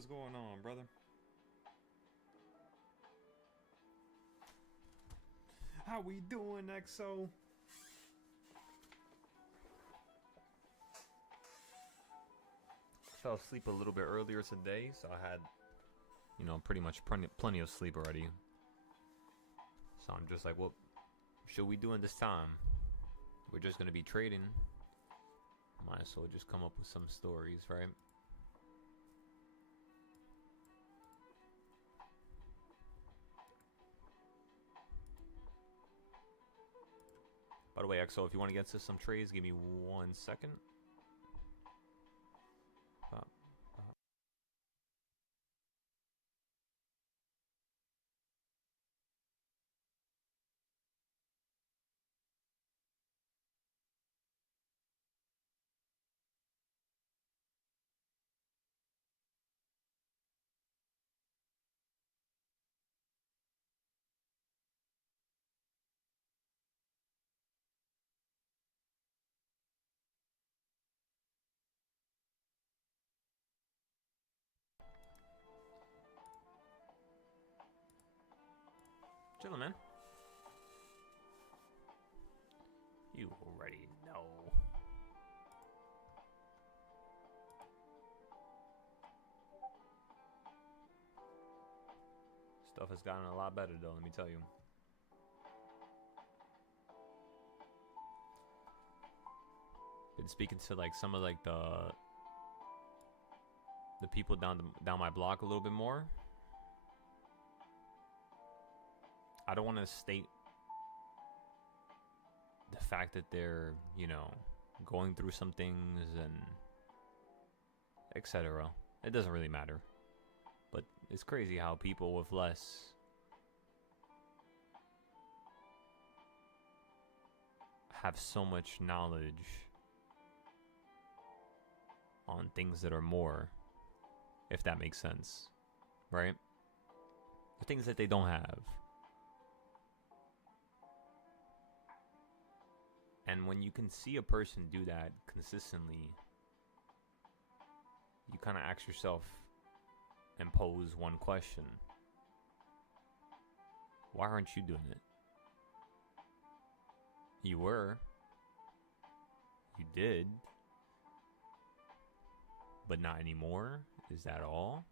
What's going on, brother? How we doing, XO? Fell asleep a little bit earlier today, so I had, you know, pretty much plenty of sleep already. So I'm just like, what should we do in this time? We're just gonna be trading. Might as well just come up with some stories, right? By the way, XO, if you want to get to some trades, give me 1 second. Chillin', man. You already know. Stuff has gotten a lot better, though, let me tell you. Been speaking to like some of like the people down my block a little bit more. I don't want to state the fact that they're, you know, going through some things and etc. It doesn't really matter. But it's crazy how people with less have so much knowledge on things that are more, if that makes sense, right? The things that they don't have. And when you can see a person do that consistently, you kind of ask yourself and pose one question. Why aren't you doing it? You were. You did. But not anymore? Is that all?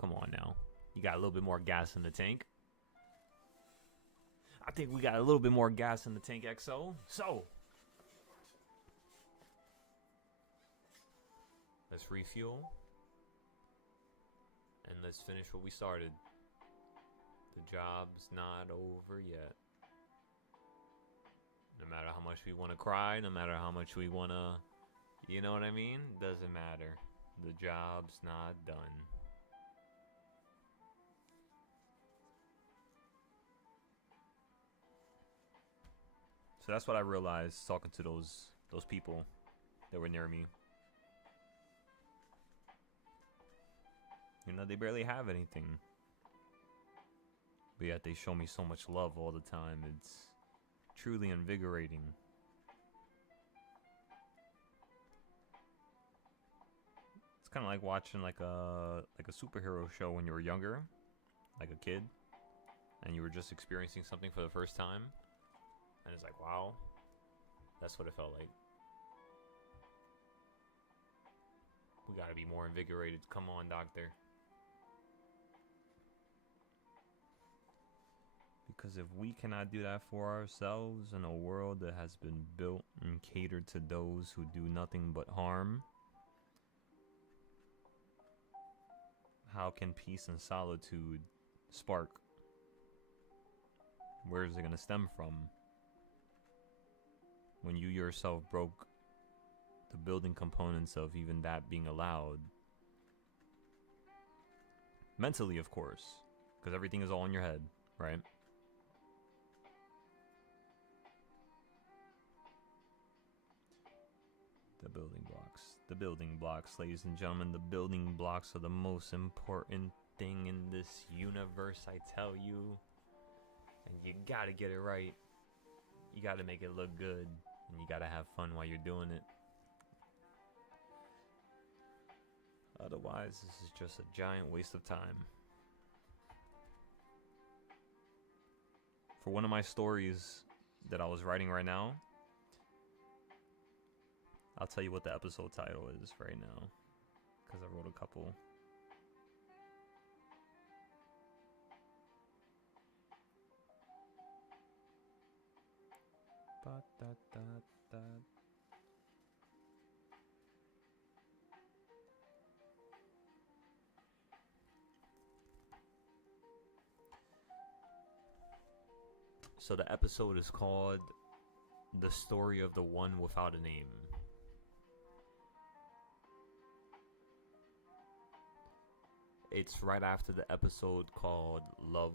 Come on now. You got a little bit more gas in the tank. I think we got a little bit more gas in the tank, XO. So, let's refuel. And let's finish what we started. The job's not over yet. No matter how much we want to cry, no matter how much we want to, you know what I mean? Doesn't matter. The job's not done. So that's what I realized talking to those people that were near me. You know, they barely have anything. But yet they show me so much love all the time. It's truly invigorating. It's kind of like watching like a superhero show when you were younger, like a kid, and you were just experiencing something for the first time. And it's like, wow, that's what it felt like. We gotta be more invigorated. Come on, doctor. Because if we cannot do that for ourselves in a world that has been built and catered to those who do nothing but harm, how can peace and solitude spark? Where is it gonna stem from? When you yourself broke the building components of even that being allowed. Mentally, of course, because everything is all in your head, right? The building blocks, ladies and gentlemen. The building blocks are the most important thing in this universe, I tell you. And you gotta get it right. You gotta make it look good. and you gotta have fun while you're doing it. Otherwise, this is just a giant waste of time. For one of my stories that I was writing right now, I'll tell you what the episode title is right now, because I wrote a couple. So the episode is called The Story of the One Without a Name. It's right after the episode called Love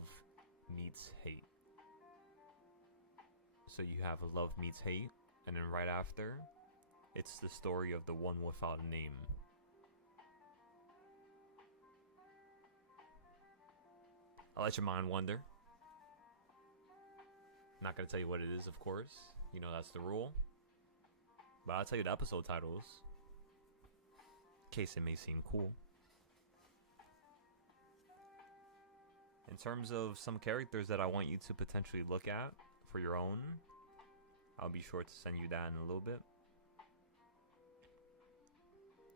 Meets Hate. So you have Love Meets Hate, and then right after, it's the story of the one without a name. I'll let your mind wander. Not gonna tell you what it is, of course. You know that's the rule. But I'll tell you the episode titles, in case it may seem cool. In terms of some characters that I want you to potentially look at for your own, I'll be sure to send you that in a little bit.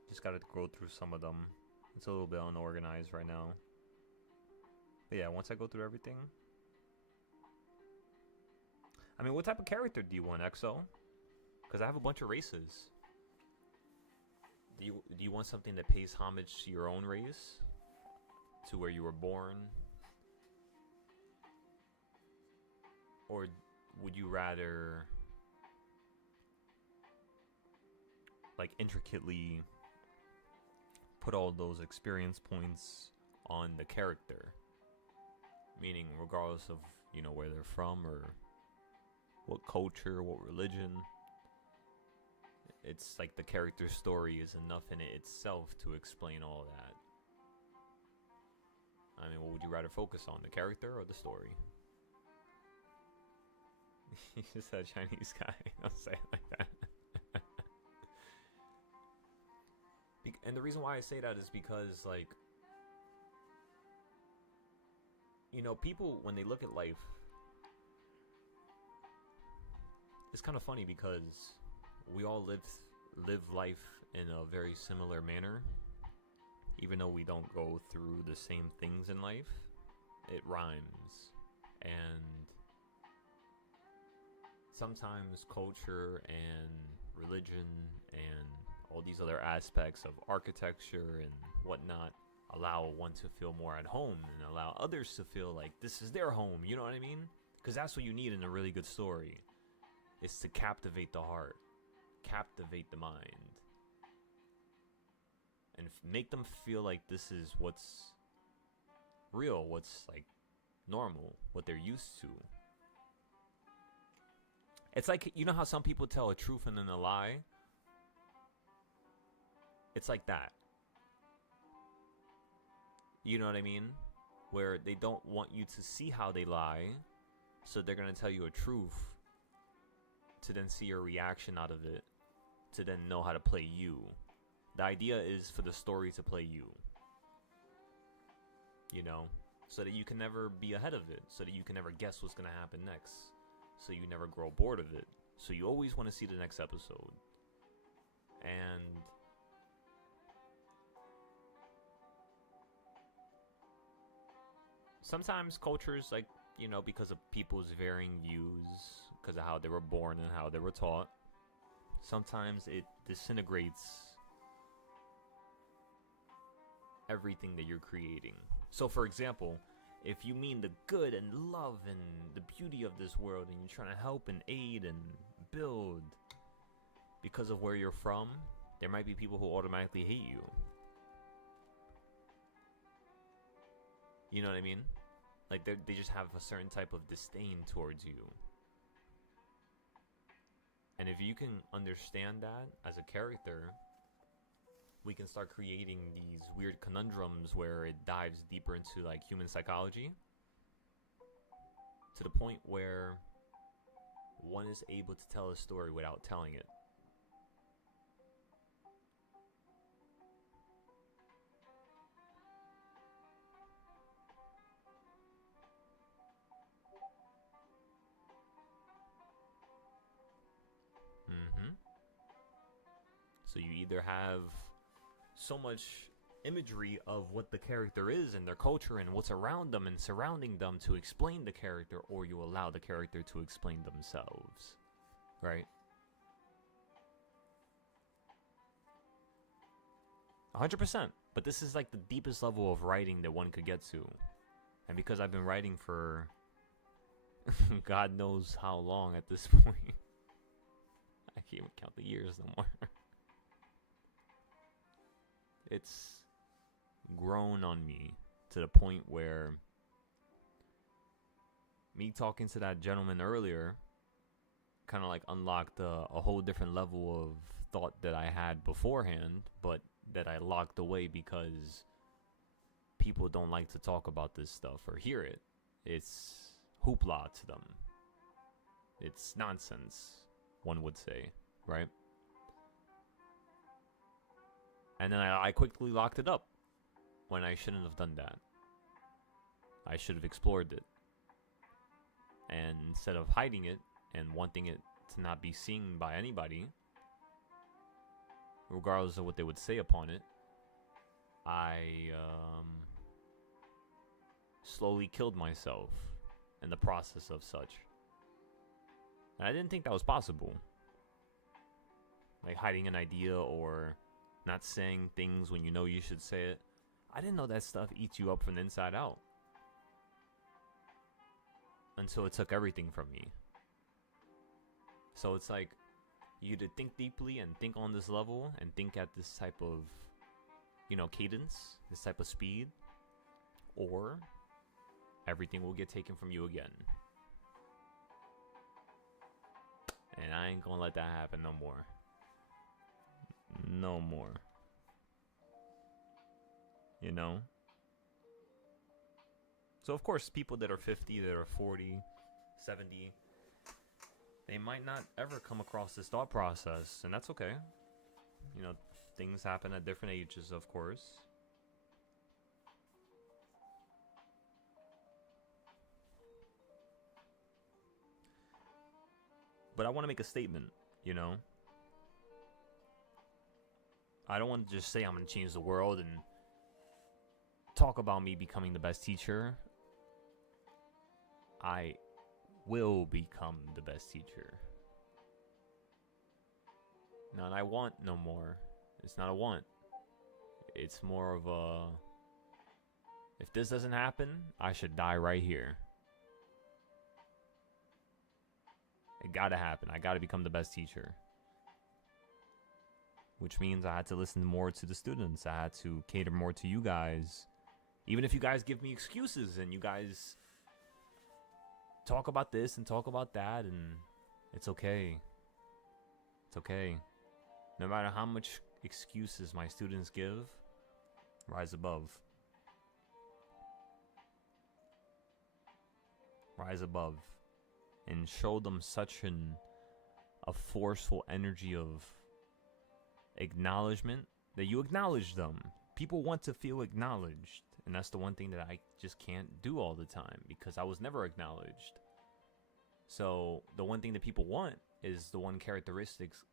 Just gotta go through some of them. It's a little bit unorganized right now. But yeah, once I go through everything. I mean, what type of character do you want, EXO? Because I have a bunch of races. Do you want something that pays homage to your own race? To where you were born? Or would you rather like intricately put all those experience points on the character? Meaning regardless of, you know, where they're from or what culture, what religion. It's like the character's story is enough in it itself to explain all that. I mean, what would you rather focus on, the character or the story? You just said Chinese guy. Don't say it like that. And the reason why I say that is because, like, you know, people, when they look at life, it's kind of funny because we all live life in a very similar manner. Even though we don't go through the same things in life, it rhymes. And sometimes culture and religion and all these other aspects of architecture and whatnot allow one to feel more at home and allow others to feel like this is their home, you know what I mean? Because that's what you need in a really good story. It's to captivate the heart, captivate the mind, and make them feel like this is what's real, what's like normal, what they're used to. It's like, you know how some people tell a truth and then a lie? It's like that. You know what I mean? Where they don't want you to see how they lie, so they're going to tell you a truth to then see your reaction out of it, to then know how to play you. The idea is for the story to play you. You know? So that you can never be ahead of it. So that you can never guess what's going to happen next. So you never grow bored of it. So you always want to see the next episode. And sometimes cultures, like, you know, because of people's varying views, because of how they were born and how they were taught, sometimes it disintegrates everything that you're creating. So, for example, if you mean the good and love and the beauty of this world and you're trying to help and aid and build because of where you're from, there might be people who automatically hate you. You know what I mean? Like, they just have a certain type of disdain towards you. And if you can understand that as a character, we can start creating these weird conundrums where it dives deeper into, like, human psychology, to the point where one is able to tell a story without telling it. So you either have so much imagery of what the character is and their culture and what's around them and surrounding them to explain the character, or you allow the character to explain themselves, right? 100%. But this is like the deepest level of writing that one could get to. And because I've been writing for God knows how long at this point, I can't even count the years no more. It's grown on me to the point where me talking to that gentleman earlier kind of like unlocked a whole different level of thought that I had beforehand, but that I locked away because people don't like to talk about this stuff or hear it. It's hoopla to them. It's nonsense, one would say, right? And then I quickly locked it up when I shouldn't have done that. I should have explored it. And instead of hiding it and wanting it to not be seen by anybody, regardless of what they would say upon it, I slowly killed myself in the process of such. And I didn't think that was possible. Like hiding an idea or not saying things when you know you should say it. I didn't know that stuff eats you up from the inside out. Until it took everything from me. So it's like, you either think deeply and think on this level and think at this type of, cadence, this type of speed, or everything will get taken from you again. And I ain't gonna let that happen no more. No more. So of course, people that are 50, that are 40, 70, they might not ever come across this thought process, and that's okay. Things happen at different ages, of course. But I want to make a statement, I don't want to just say I'm going to change the world and talk about me becoming the best teacher. I will become the best teacher. Not I want no more. It's not a want. It's more of a, if this doesn't happen, I should die right here. It gotta happen. I gotta become the best teacher. Which means I had to listen more to the students. I had to cater more to you guys. Even if you guys give me excuses and you guys talk about this and talk about that, and it's okay. It's okay. No matter how much excuses my students give, rise above. Rise above. And show them such a forceful energy of acknowledgement that you acknowledge them. People want to feel acknowledged, and that's the one thing that I just can't do all the time because I was never acknowledged. So the one thing that people want is the one characteristics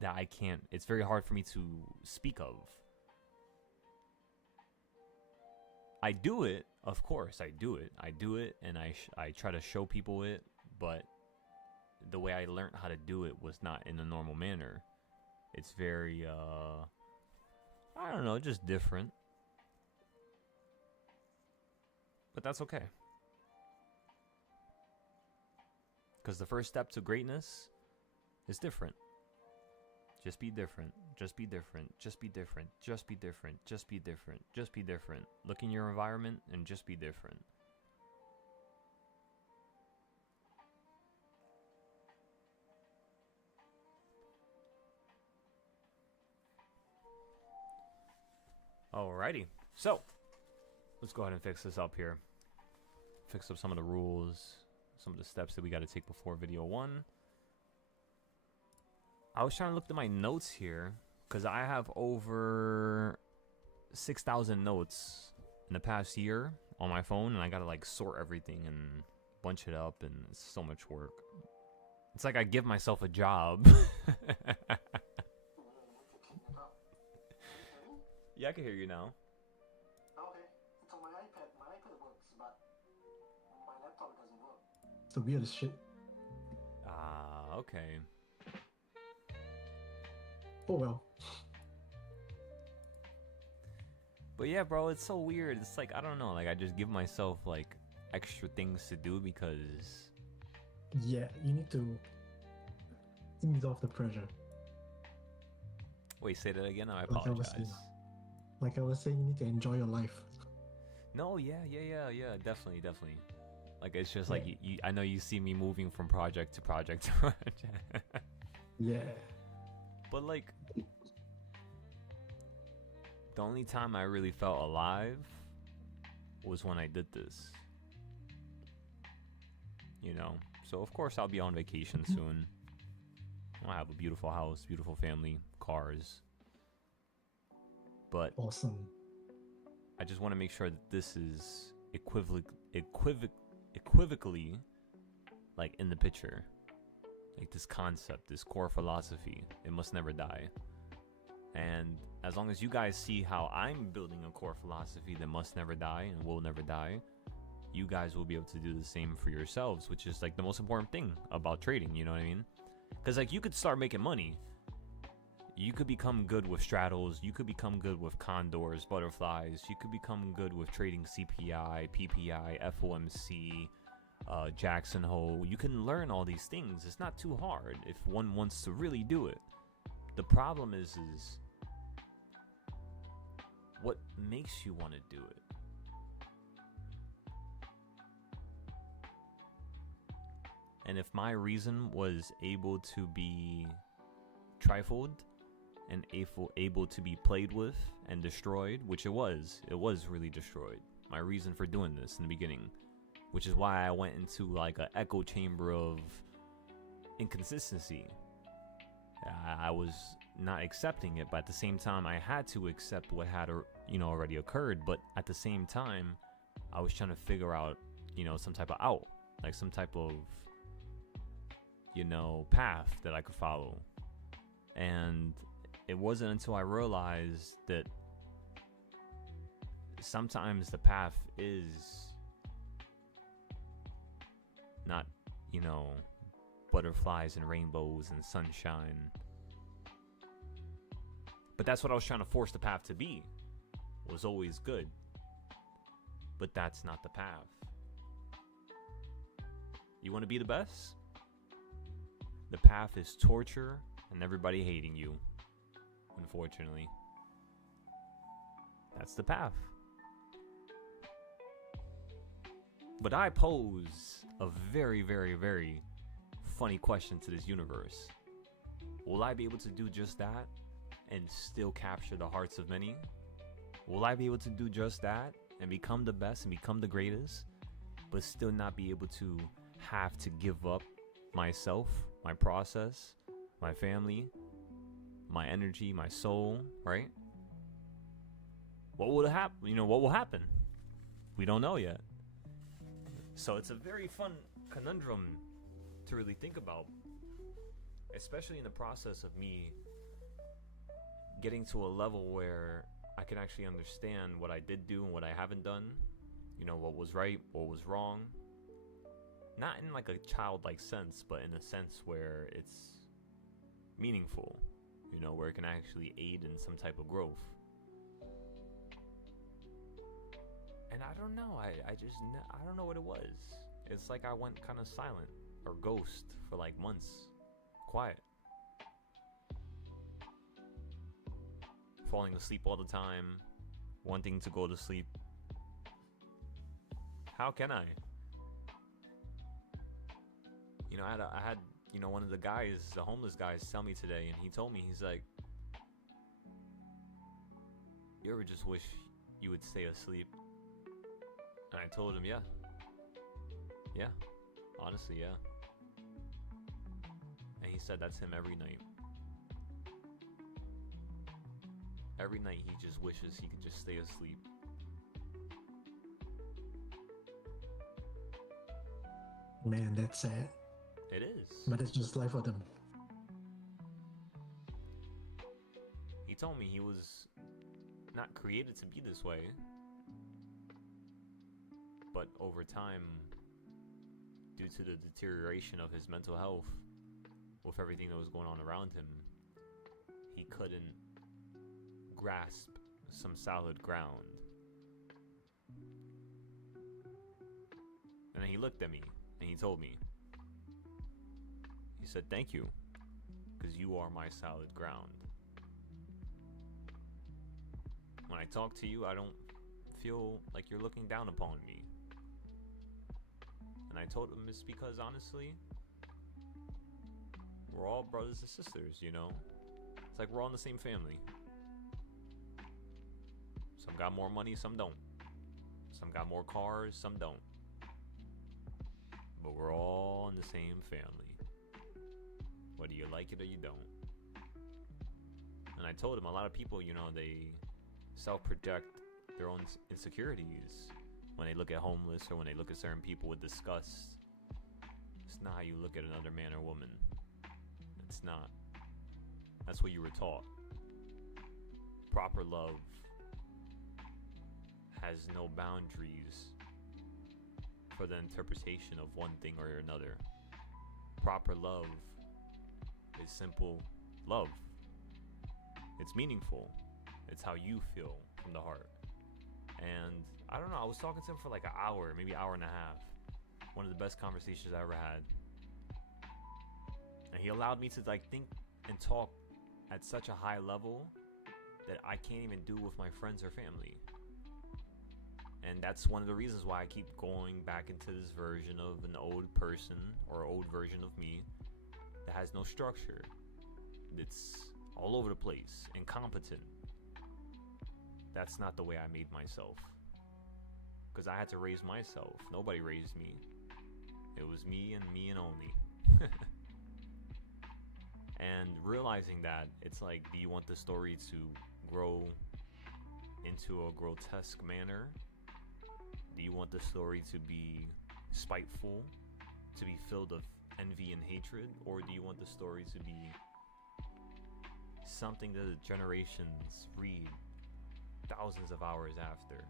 that I can't, it's very hard for me to speak of. I do it, of course, I do it, and I try to show people it, but the way I learned how to do it was not in a normal manner. It's very, I don't know, just different. But that's okay. Because the first step to greatness is different. Just be different. Just be different. Just be different. Just be different. Just be different. Just be different. Look in your environment and just be different. Alrighty. So, let's go ahead and fix this up here. Fix up some of the rules. some of the steps that we got to take before video 1. I was trying to look at my notes here because I have over 6,000 notes in the past year on my phone, and I gotta like sort everything and bunch it up, and it's so much work. It's like I give myself a job. Yeah, I can hear you now. Okay, so my iPad works, but my laptop doesn't work. It's the weirdest shit. Ah, okay. Oh well. But yeah, bro, it's so weird. It's like, I don't know, like I just give myself like extra things to do because... Yeah, you need to ease off the pressure. Wait, say that again? I apologize. Like I was saying, you need to enjoy your life. No, yeah, definitely. Like it's just like you I know you see me moving from project to project to project. Yeah. But like the only time I really felt alive was when I did this. You know? So of course I'll be on vacation soon. I'll have a beautiful house, beautiful family, cars. But awesome. I just want to make sure that this is equivocally like in the picture. Like this concept, this core philosophy, it must never die. And as long as you guys see how I'm building a core philosophy that must never die and will never die, you guys will be able to do the same for yourselves, which is like the most important thing about trading, you know what I mean? Because like you could start making money. You could become good with straddles. You could become good with condors, butterflies. You could become good with trading CPI, PPI, FOMC, Jackson Hole. You can learn all these things. It's not too hard if one wants to really do it. The problem is what makes you want to do it. And if my reason was able to be trifled and able to be played with and destroyed, which it was really destroyed. My reason for doing this in the beginning, which is why I went into like an echo chamber of inconsistency. I was not accepting it, but at the same time I had to accept what had already occurred. But at the same time I was trying to figure out some type of out, like some type of path that I could follow. And it wasn't until I realized that sometimes the path is not, butterflies and rainbows and sunshine. But that's what I was trying to force the path to be. Was always good. But that's not the path. You want to be the best? The path is torture and everybody hating you. Unfortunately, that's the path. But I pose a very, very, very funny question to this universe. Will I be able to do just that and still capture the hearts of many? Will I be able to do just that and become the best and become the greatest, but still not be able to have to give up myself, my process, my family, my energy, my soul, right? What will happen? What will happen? We don't know yet. So it's a very fun conundrum to really think about, especially in the process of me getting to a level where I can actually understand what I did do and what I haven't done. What was right, what was wrong. Not in like a childlike sense, but in a sense where it's meaningful. Where it can actually aid in some type of growth. And I don't know, I don't know what it was. It's like I went kind of silent or ghost for like months. Quiet. Falling asleep all the time. Wanting to go to sleep. How can I? I had one of the guys, the homeless guys, tell me today, and he told me, he's like, you ever just wish you would stay asleep? And I told him, yeah. Honestly, yeah. And he said that's him every night. Every night he just wishes he could just stay asleep. Man, that's sad. It is. But it's just life for them. He told me he was not created to be this way. But over time, due to the deterioration of his mental health, with everything that was going on around him, he couldn't grasp some solid ground. And then he looked at me and he told me, he said, "Thank you, because you are my solid ground. When I talk to you, I don't feel like you're looking down upon me." And I told him it's because, honestly, we're all brothers and sisters, you know? It's like we're all in the same family. Some got more money, some don't. Some got more cars, some don't. But we're all in the same family, whether you like it or you don't. And I told him a lot of people, you know, they self-project their own insecurities when they look at homeless or when they look at certain people with disgust. It's not how you look at another man or woman. It's not. That's what you were taught. Proper love has no boundaries for the interpretation of one thing or another. Proper love is simple love. It's meaningful. It's how you feel from the heart. And I don't know, I was talking to him for like an hour, maybe an hour and a half. One of the best conversations I ever had. And he allowed me to like think and talk at such a high level that I can't even do with my friends or family. And that's one of the reasons why I keep going back into this version of an old person or old version of me that has no structure. It's all over the place, incompetent. That's not the way I made myself. Because I had to raise myself. Nobody raised me. It was me and only. And realizing that, it's like, do you want the story to grow into a grotesque manner? Do you want the story to be spiteful, to be filled with envy and hatred? Or do you want the story to be something that the generations read thousands of hours after,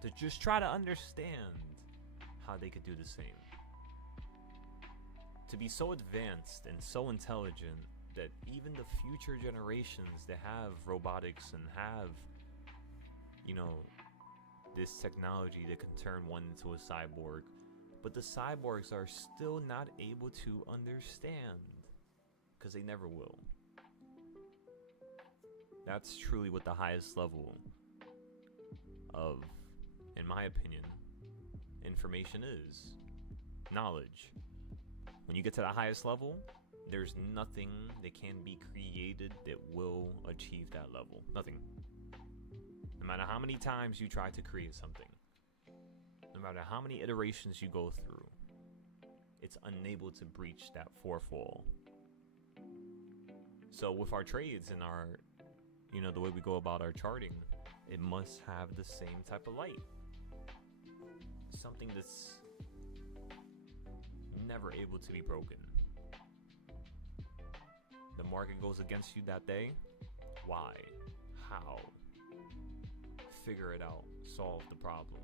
to just try to understand how they could do the same? To be so advanced and so intelligent that even the future generations that have robotics and have, you know, this technology that can turn one into a cyborg, but the cyborgs are still not able to understand, because they never will. That's truly what the highest level of, in my opinion, information is. Knowledge. When you get to the highest level, there's nothing that can be created that will achieve that level. Nothing. No matter how many times you try to create something, no matter how many iterations you go through, it's unable to breach that fourth wall. So with our trades and our, you know, the way we go about our charting, it must have the same type of light. Something that's never able to be broken. The market goes against you that day. Why? How? Figure it out. Solve the problem.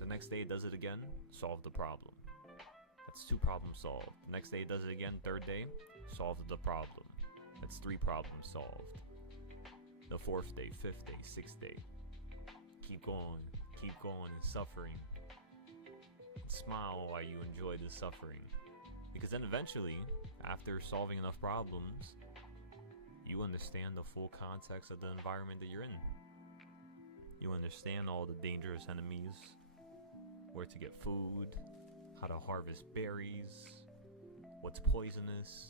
The next day it does it again. Solve the problem. That's 2 problems solved. The next day it does it again. 3rd day, solve the problem. That's 3 problems solved. The 4th day, 5th day, 6th day. Keep going and suffering. Smile while you enjoy the suffering. Because then eventually, after solving enough problems, you understand the full context of the environment that you're in. You understand all the dangerous enemies, where to get food, how to harvest berries, what's poisonous.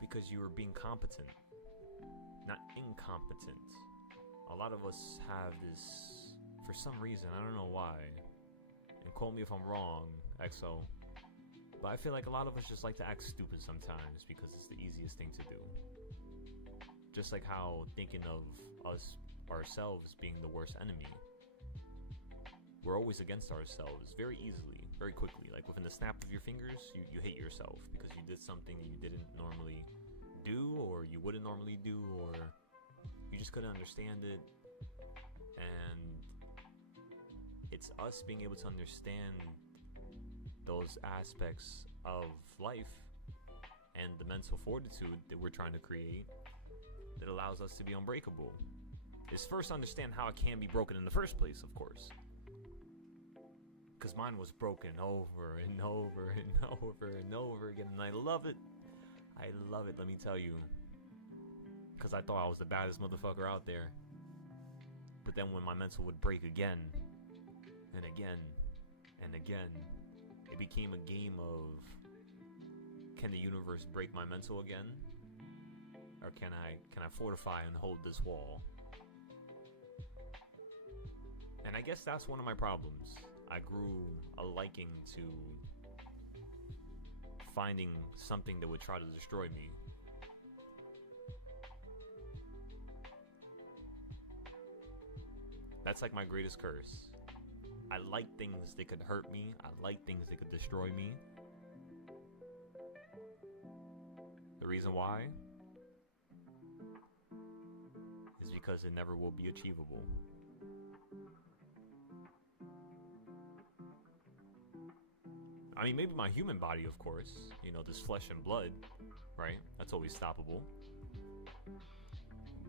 Because you were being competent, not incompetent. A lot of us have this, for some reason, I don't know why, and quote me if I'm wrong, XO, but I feel like a lot of us just like to act stupid sometimes because it's the easiest thing to do. Just like how thinking of ourselves being the worst enemy, we're always against ourselves very easily, very quickly. Like within the snap of your fingers, you hate yourself because you did something you didn't normally do, or you wouldn't normally do, or you just couldn't understand it. And it's us being able to understand those aspects of life and the mental fortitude that we're trying to create that allows us to be unbreakable. Is first understand how it can be broken in the first place, of course. Because mine was broken over and over and over and over again, and I love it. I love it, let me tell you. Because I thought I was the baddest motherfucker out there. But then when my mental would break again, and again, and again, it became a game of, can the universe break my mental again? Or can I fortify and hold this wall? And I guess that's one of my problems. I grew a liking to finding something that would try to destroy me. That's like my greatest curse. I like things that could hurt me. I like things that could destroy me. The reason why is because it never will be achievable. I mean, maybe my human body, of course. You know, this flesh and blood, right? That's always stoppable.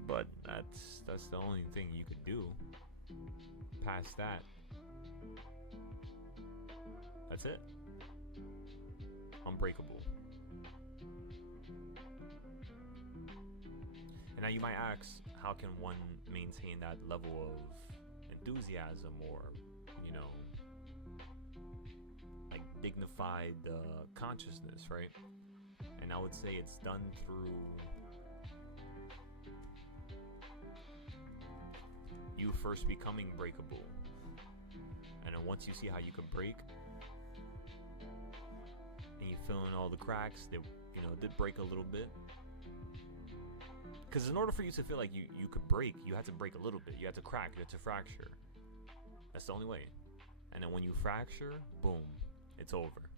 But that's the only thing you could do. Past that, that's it. Unbreakable. And now you might ask, how can one maintain that level of enthusiasm or, you know, like dignified consciousness, right? And I would say it's done through you first becoming breakable. And then once you see how you can break, and you fill in all the cracks that, you know, did break a little bit. Because in order for you to feel like you could break, you had to break a little bit. You had to crack, you had to fracture. That's the only way. And then when you fracture, boom, it's over.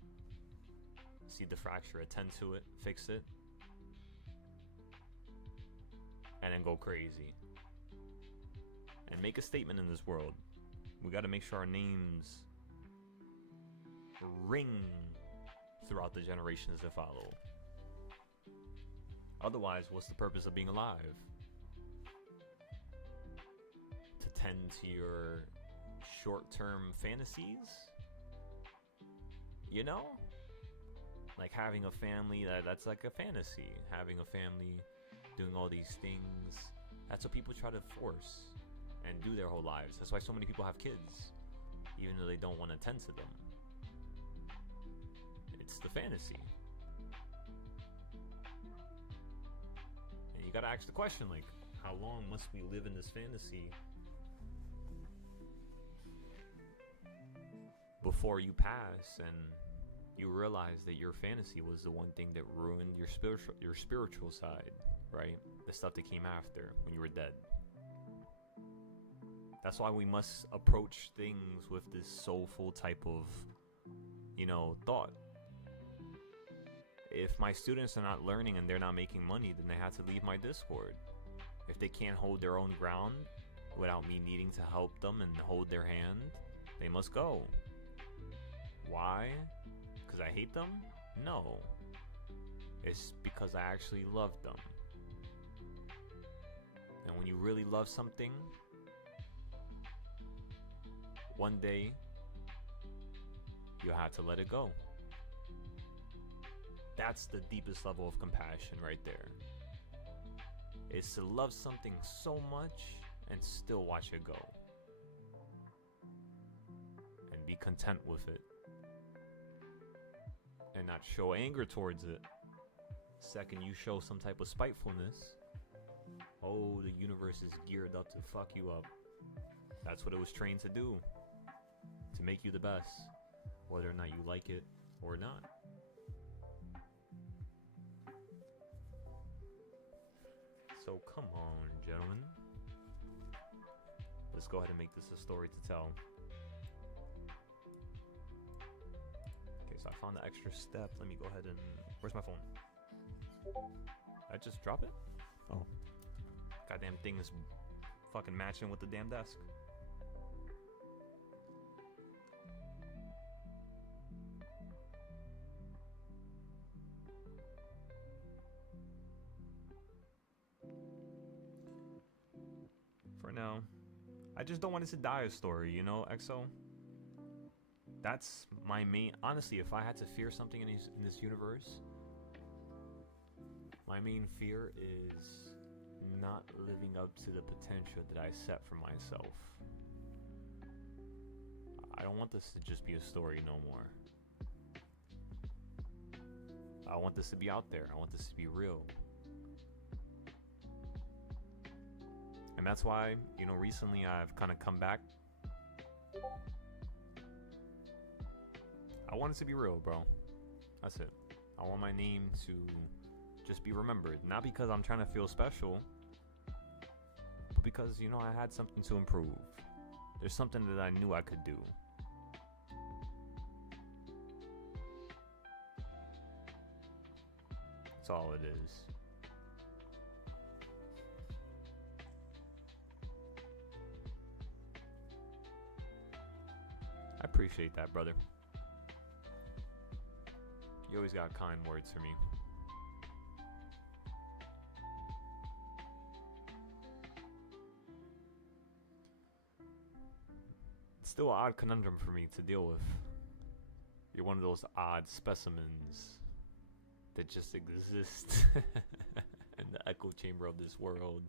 See the fracture, attend to it, fix it, and then go crazy. And make a statement in this world. We got to make sure our names ring throughout the generations that follow. Otherwise, what's the purpose of being alive? To tend to your short-term fantasies? You know? Like having a family, that's like a fantasy. Having a family, doing all these things. That's what people try to force and do their whole lives. That's why so many people have kids, even though they don't want to tend to them. It's the fantasy. And you gotta ask the question, like, how long must we live in this fantasy before you pass and you realize that your fantasy was the one thing that ruined your spiritual side, right? The stuff that came after when you were dead. That's why we must approach things with this soulful type of, you know, thought. If my students are not learning and they're not making money, then they have to leave my Discord. If they can't hold their own ground without me needing to help them and hold their hand, they must go. Why? Because I hate them? No. It's because I actually love them. And when you really love something, one day, you have to let it go. That's the deepest level of compassion right there. It's to love something so much and still watch it go. And be content with it. And not show anger towards it. Second, you show some type of spitefulness. Oh, the universe is geared up to fuck you up. That's what it was trained to do. To make you the best. whether or not you like it or not. So come on, gentlemen. Let's go ahead and make this a story to tell. Okay, so I found the extra step. Let me go ahead and... Where's my phone? Did I just drop it? Oh. Goddamn thing is fucking matching with the damn desk. For now, I just don't want it to die a story, you know, EXO? That's my main... Honestly, if I had to fear something in this universe, my main fear is not living up to the potential that I set for myself. I don't want this to just be a story no more. I want this to be out there. I want this to be real. And that's why, you know, recently I've kind of come back. I want it to be real, bro. That's it. I want my name to just be remembered. Not because I'm trying to feel special, but because, you know, I had something to improve. There's something that I knew I could do. That's all it is. I appreciate that, brother. You always got kind words for me. It's still an odd conundrum for me to deal with. You're one of those odd specimens that just exist in the echo chamber of this world.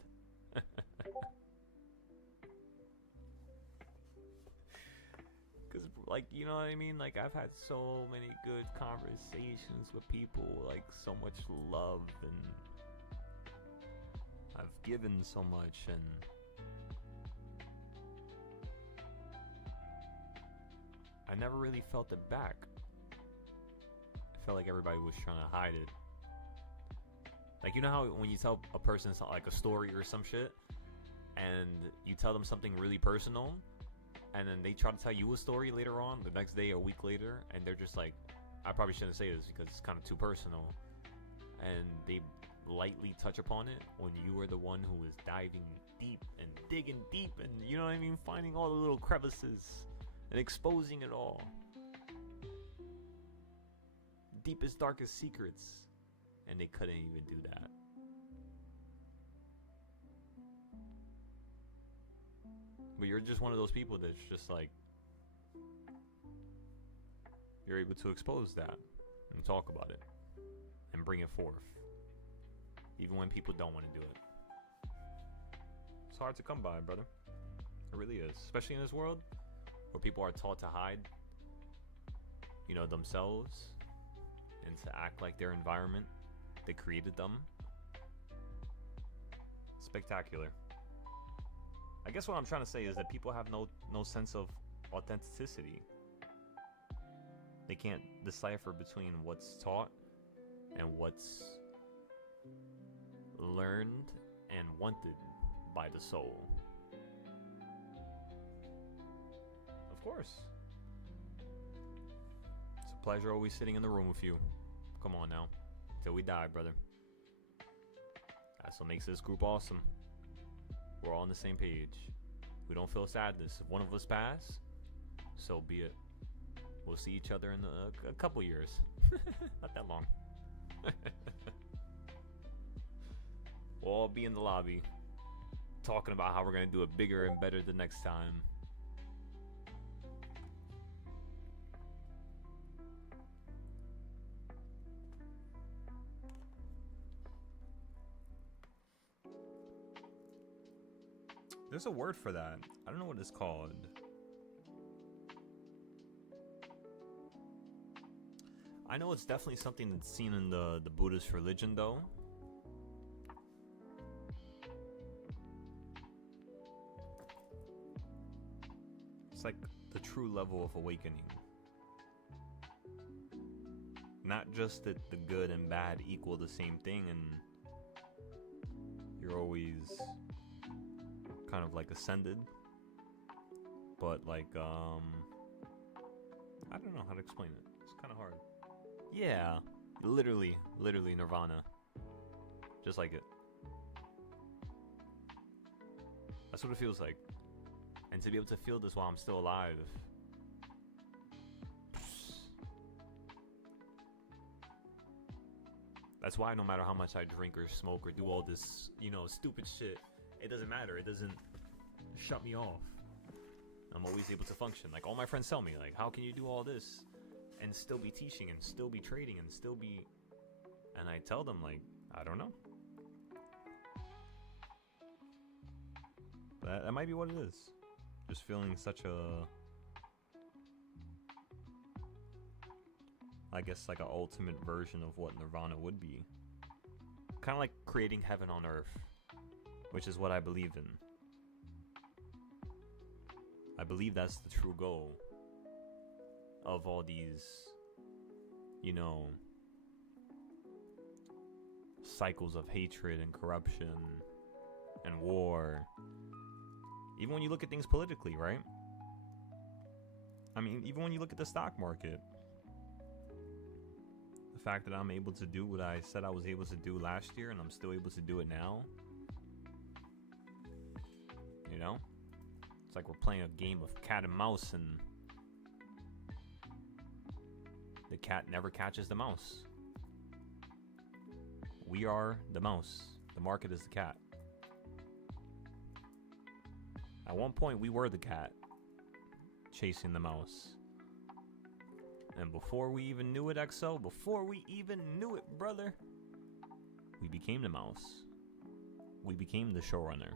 Because, like, you know what I mean? Like, I've had so many good conversations with people, like, so much love, and I've given so much, and I never really felt it back. I felt like everybody was trying to hide it. Like, you know how when you tell a person like a story or some shit, and you tell them something really personal, and then they try to tell you a story later on, the next day or a week later, and they're just like, I probably shouldn't say this because it's kind of too personal, and they lightly touch upon it when you were the one who was diving deep and digging deep, and you know what I mean, finding all the little crevices and exposing it all. Deepest, darkest secrets, and they couldn't even do that. But you're just one of those people that's just like, you're able to expose that and talk about it and bring it forth, even when people don't want to do it. It's hard to come by, brother. It really is, especially in this world where people are taught to hide, you know, themselves and to act like their environment that created them. Spectacular. I guess what I'm trying to say is that people have no sense of authenticity. They can't decipher between what's taught and what's learned and wanted by the soul. Of course. It's a pleasure always sitting in the room with you. Come on now. Till we die, brother. That's what makes this group awesome. We're all on the same page. We don't feel sadness. If one of us pass, so be it. We'll see each other in a couple years. Not that long. We'll all be in the lobby talking about how we're going to do it bigger and better the next time. There's a word for that. I don't know what it's called. I know it's definitely something that's seen in the Buddhist religion, though. It's like the true level of awakening. not just that the good and bad equal the same thing, and you're always kind of like ascended, but like I don't know how to explain it. It's kind of hard. Yeah, literally Nirvana, just like it. That's what it feels like. And to be able to feel this while I'm still alive, that's why no matter how much I drink or smoke or do all this, stupid shit, it doesn't matter. It doesn't shut me off. I'm always able to function. Like, all my friends tell me, like, how can you do all this and still be teaching and still be trading and still be... And I tell them, like, I don't know. That might be what it is. Just feeling such a... I guess like an ultimate version of what Nirvana would be. Kind of like creating heaven on earth, which is what I believe in. I believe that's the true goal of all these, cycles of hatred and corruption and war. Even when you look at things politically, right? I mean, even when you look at the stock market, the fact that I'm able to do what I said I was able to do last year and I'm still able to do it now, it's like we're playing a game of cat and mouse and the cat never catches the mouse. We are the mouse. The market is the cat. At one point, we were the cat chasing the mouse. And before we even knew it, XO, before we even knew it, brother, we became the mouse. We became the showrunner.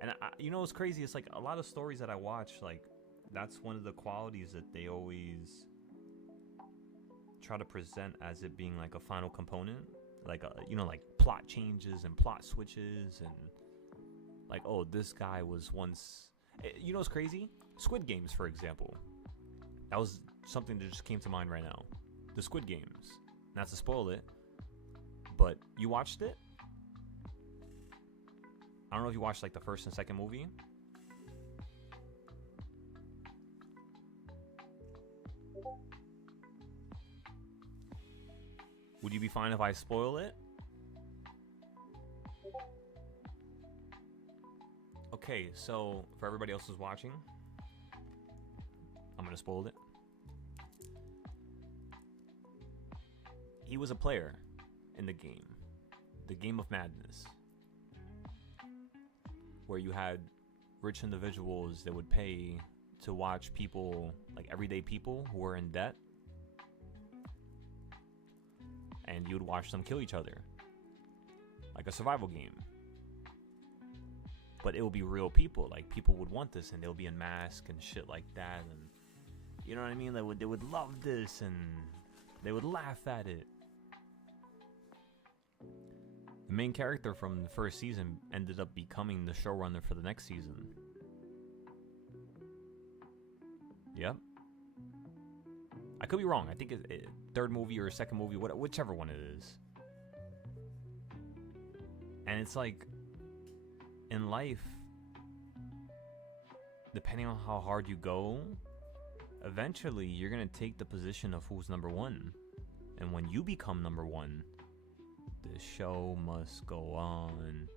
And what's crazy? It's like a lot of stories that I watch, like, that's one of the qualities that they always try to present as it being like a final component. Like, like plot changes and plot switches and like, oh, this guy was once... what's crazy? Squid Games, for example. That was something that just came to mind right now. The Squid Games. Not to spoil it, but you watched it? I don't know if you watched like the first and second movie. Would you be fine if I spoil it? Okay, so for everybody else who's watching, I'm gonna spoil it. He was a player in the game of madness, where you had rich individuals that would pay to watch people, like everyday people who were in debt, and you'd watch them kill each other, like a survival game. But it would be real people. Like, people would want this, and they'll be in masks and shit like that, and you know what I mean? They would love this, and they would laugh at it. The main character from the first season ended up becoming the showrunner for the next season. Yep. I could be wrong. I think it's third movie or second movie, whichever one it is. And it's like, in life, depending on how hard you go, eventually you're going to take the position of who's number one. And when you become number one, the show must go on.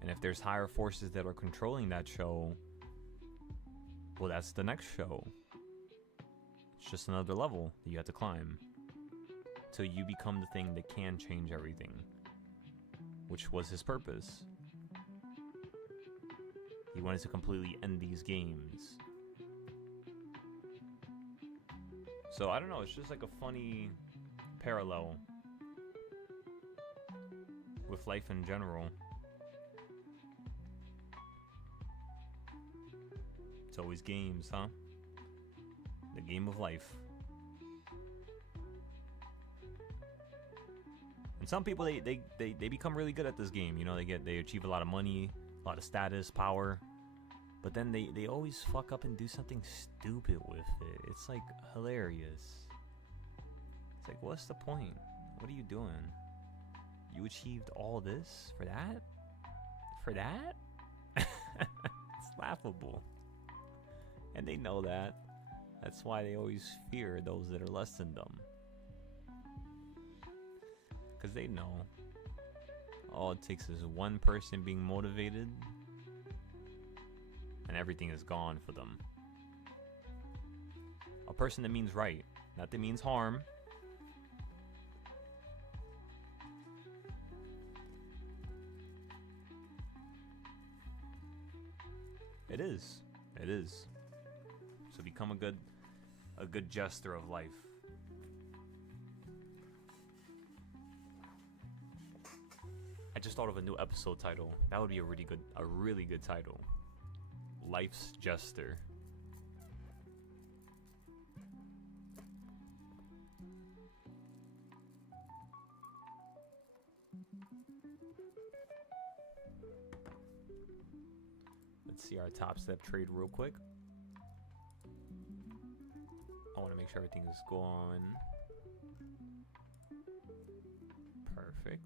And if there's higher forces that are controlling that show, well, that's the next show. It's just another level that you have to climb till you become the thing that can change everything, which was his purpose. He wanted to completely end these games. So I don't know, it's just like a funny parallel with life in general. It's always games, huh? The game of life. And some people, they become really good at this game. You know, they achieve a lot of money, a lot of status, power. But then they always fuck up and do something stupid with it. It's like hilarious. It's like, what's the point? What are you doing? You achieved all this for that? For that? It's laughable. And they know that. That's why they always fear those that are less than them. Because they know all it takes is one person being motivated and everything is gone for them. A person that means right, not that means harm. It is. It is. So become a good jester of life. I just thought of a new episode title. That would be a really good title. Life's Jester. Let's see our top step trade real quick. I want to make sure everything is going perfect.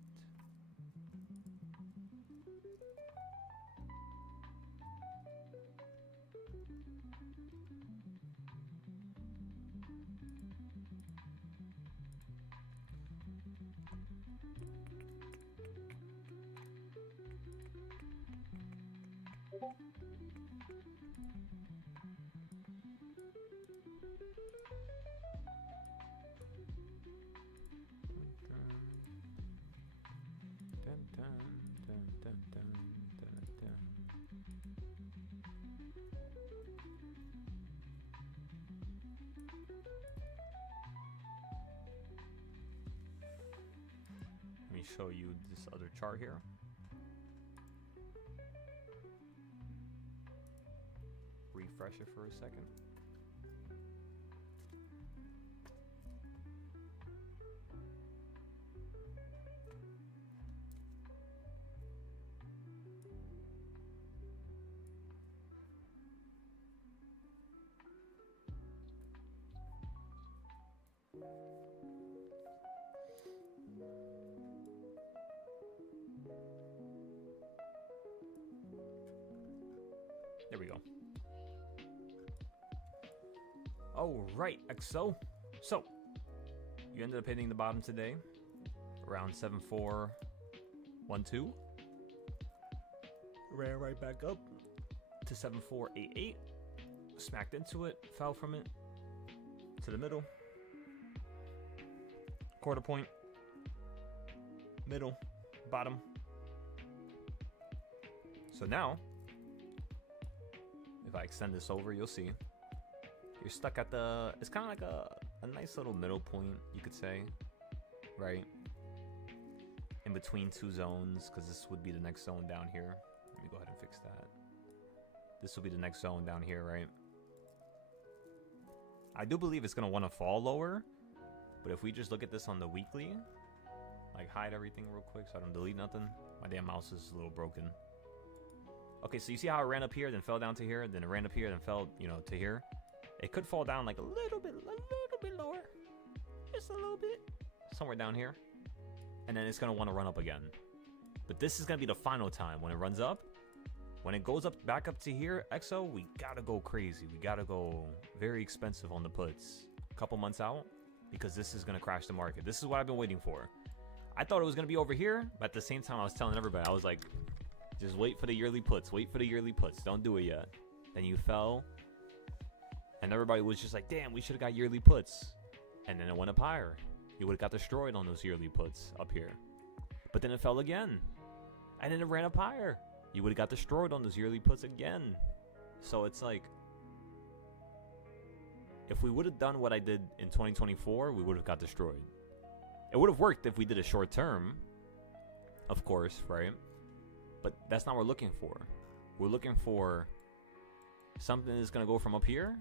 Let me show you this other chart here. Refresh it for a second. There we go. All right, XO. So, you ended up hitting the bottom today, around 7412. Ran right back up to 7488. Smacked into it, fell from it to the middle. Quarter point, middle, bottom. So now, if I extend this over, you'll see you're stuck at the, it's kind of like a nice little middle point, you could say, right? In between two zones, because this would be the next zone down here. Let me go ahead and fix that. This will be the next zone down here, right? I do believe it's going to want to fall lower, but if we just look at this on the weekly, like hide everything real quick so I don't delete nothing. My damn mouse is a little broken. Okay, so you see how it ran up here, then fell down to here, then it ran up here, then fell, you know, to here. It could fall down like a little bit lower, just a little bit, somewhere down here, and then it's gonna want to run up again. But this is gonna be the final time when it runs up. When it goes up back up to here, XO, we gotta go crazy. We gotta go very expensive on the puts, a couple months out, because this is gonna crash the market. This is what I've been waiting for. I thought it was gonna be over here, but at the same time, I was telling everybody, I was like, just wait for the yearly puts. Wait for the yearly puts. Don't do it yet. Then you fell. And everybody was just like, damn, we should have got yearly puts. And then it went up higher. You would have got destroyed on those yearly puts up here. But then it fell again. And then it ran up higher. You would have got destroyed on those yearly puts again. So it's like, if we would have done what I did in 2024, we would have got destroyed. It would have worked if we did a short term. Of course, right? But that's not what we're looking for. We're looking for something that's going to go from up here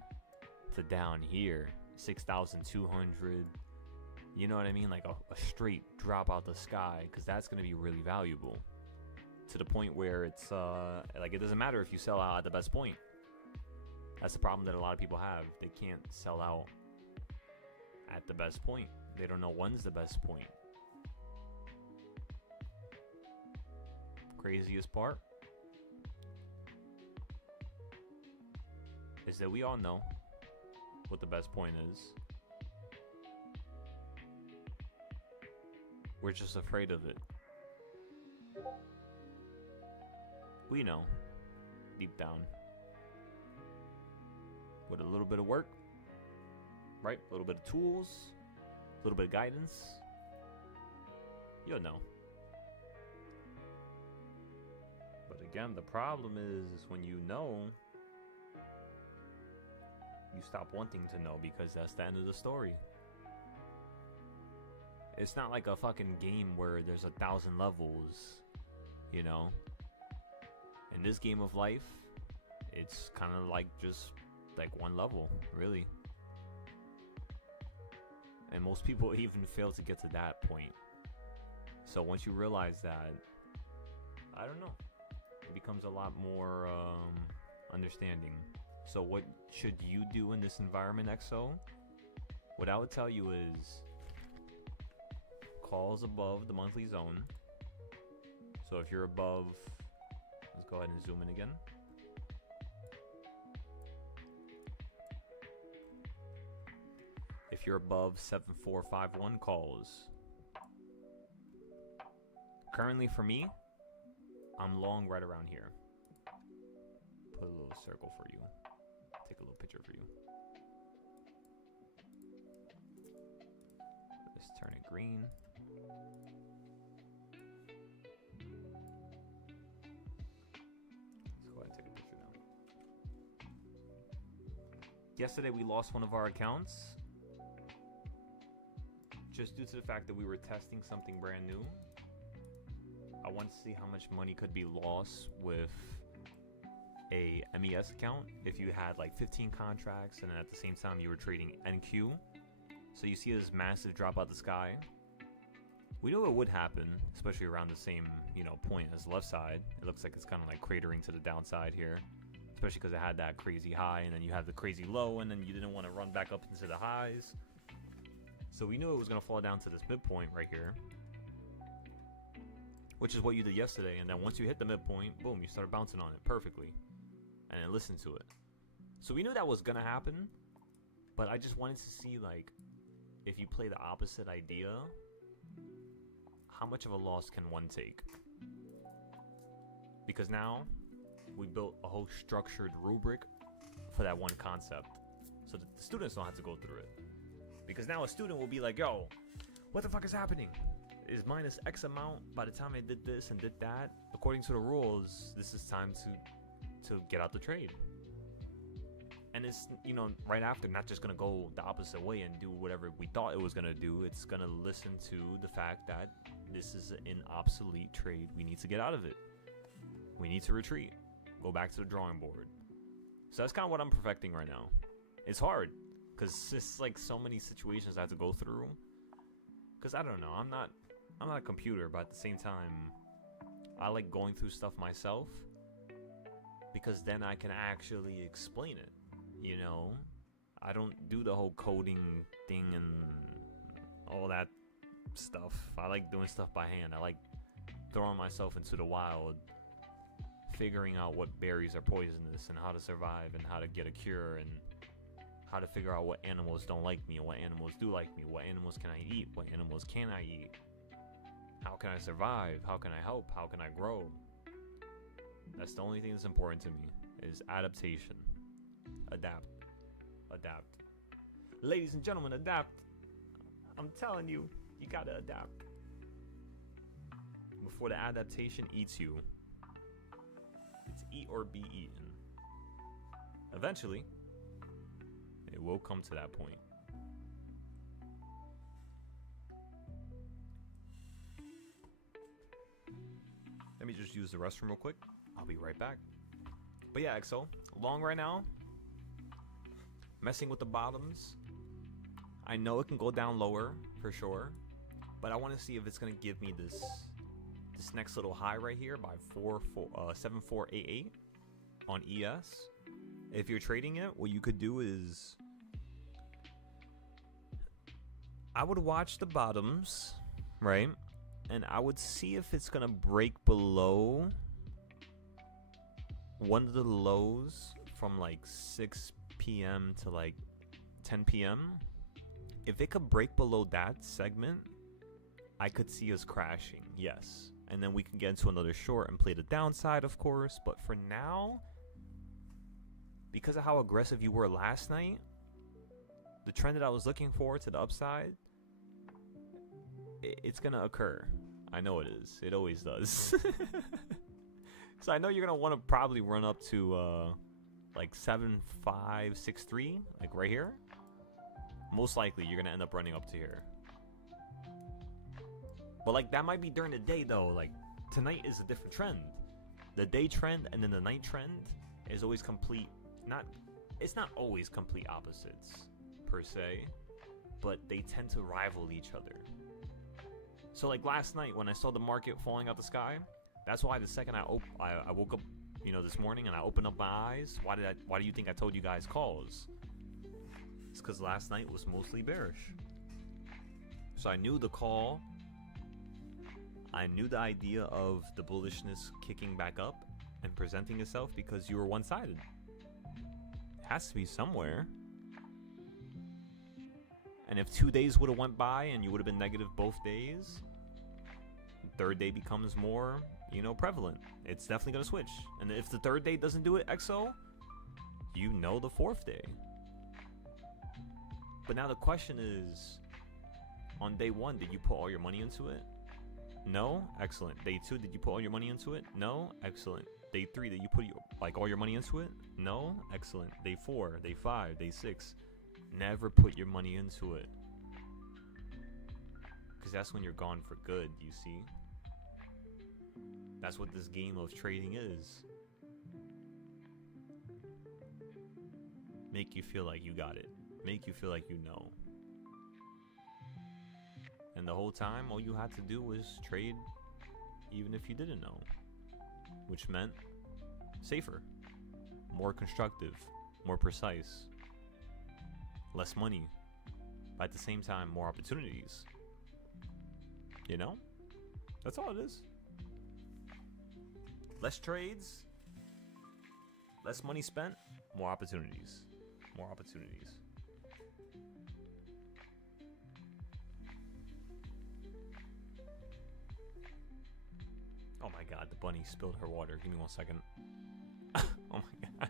to down here. 6,200. You know what I mean? Like a straight drop out the sky. Because that's going to be really valuable to the point where it's like it doesn't matter if you sell out at the best point. That's the problem that a lot of people have. They can't sell out at the best point. They don't know when's the best point. Craziest part is that we all know what the best point is. We're just afraid of it. We know, deep down. With a little bit of work, right? A little bit of tools, a little bit of guidance, you'll know. But again, the problem is when you know, you stop wanting to know because that's the end of the story. It's not like a fucking game where there's 1,000 levels, you know? In this game of life, it's kind of like just like one level, really. And most people even fail to get to that point. So once you realize that, I don't know, it becomes a lot more understanding. So what should you do in this environment, XO? What I would tell you is calls above the monthly zone. So if you're above, let's go ahead and zoom in again. If you're above 7451 calls. Currently for me, I'm long right around here. Put a little circle for you. Take a little picture for you. Let's turn it green. Let's go ahead and take a picture now. Yesterday we lost one of our accounts. Just due to the fact that we were testing something brand new. I wanted to see how much money could be lost with a MES account if you had like 15 contracts and then at the same time you were trading NQ. So you see this massive drop out the sky. We knew it would happen, especially around the same, you know, point as the left side. It looks like it's kind of like cratering to the downside here, especially because it had that crazy high and then you have the crazy low and then you didn't want to run back up into the highs. So we knew it was going to fall down to this midpoint right here, which is what you did yesterday. And then once you hit the midpoint, boom, you start bouncing on it perfectly and then listen to it. So we knew that was going to happen, but I just wanted to see, like, if you play the opposite idea, how much of a loss can one take? Because now we built a whole structured rubric for that one concept so that the students don't have to go through it. Because now a student will be like, yo, what the fuck is happening? Is minus X amount by the time I did this and did that? According to the rules, this is time to get out the trade. And it's, you know, right after, not just going to go the opposite way and do whatever we thought it was going to do. It's going to listen to the fact that this is an obsolete trade. We need to get out of it. We need to retreat. Go back to the drawing board. So that's kind of what I'm perfecting right now. It's hard. Because it's like so many situations I have to go through. Because I don't know, I'm not a computer, but at the same time, I like going through stuff myself. Because then I can actually explain it, you know? I don't do the whole coding thing and all that stuff. I like doing stuff by hand. I like throwing myself into the wild, figuring out what berries are poisonous and how to survive and how to get a cure and how to figure out what animals don't like me and what animals do like me, what animals can I eat, what animals can I eat, how can I survive, how can I help, how can I grow. That's the only thing that's important to me, is adaptation. Adapt. Ladies and gentlemen, adapt. I'm telling you, you gotta adapt. Before the adaptation eats you, it's eat or be eaten. Eventually, it will come to that point. Let me just use the restroom real quick. I'll be right back. But yeah, XO, long right now. Messing with the bottoms. I know it can go down lower for sure, but I want to see if it's gonna give me this this next little high right here by 7488 on ES. If you're trading it, what you could do is I would watch the bottoms, right? And I would see if it's gonna break below one of the lows from like 6 p.m. to like 10 p.m. If it could break below that segment, I could see us crashing, yes. And then we can get into another short and play the downside, of course. But for now, because of how aggressive you were last night, the trend that I was looking for to the upside, it's going to occur. I know it is. It always does. So I know you're going to want to probably run up to like 7563, like right here. Most likely you're going to end up running up to here. But like that might be during the day though. Like tonight is a different trend. The day trend and then the night trend is always complete. It's not always complete opposites per se, but they tend to rival each other. So like last night when I saw the market falling out the sky, that's why the second I woke up, you know, this morning and I opened up my eyes. Why do you think I told you guys calls? It's because last night was mostly bearish. So I knew the call. I knew the idea of the bullishness kicking back up and presenting itself because you were one-sided. It has to be somewhere. And if 2 days would have went by and you would have been negative both days, third day becomes more, you know, prevalent. It's definitely going to switch. And if the third day doesn't do it, XO, you know the fourth day. But now the question is, on day one, did you put all your money into it? No? Excellent. Day two, did you put all your money into it? No? Excellent. Day three, did you put all your money into it? No? Excellent. Day four, day five, day six. Never put your money into it. Because that's when you're gone for good, you see? That's what this game of trading is. Make you feel like you got it. Make you feel like you know. And the whole time, all you had to do was trade even if you didn't know. Which meant safer, more constructive, more precise, less money, but at the same time, more opportunities. You know? That's all it is. Less trades, less money spent, more opportunities. More opportunities. Oh my god, the bunny spilled her water. Give me 1 second. Oh my god.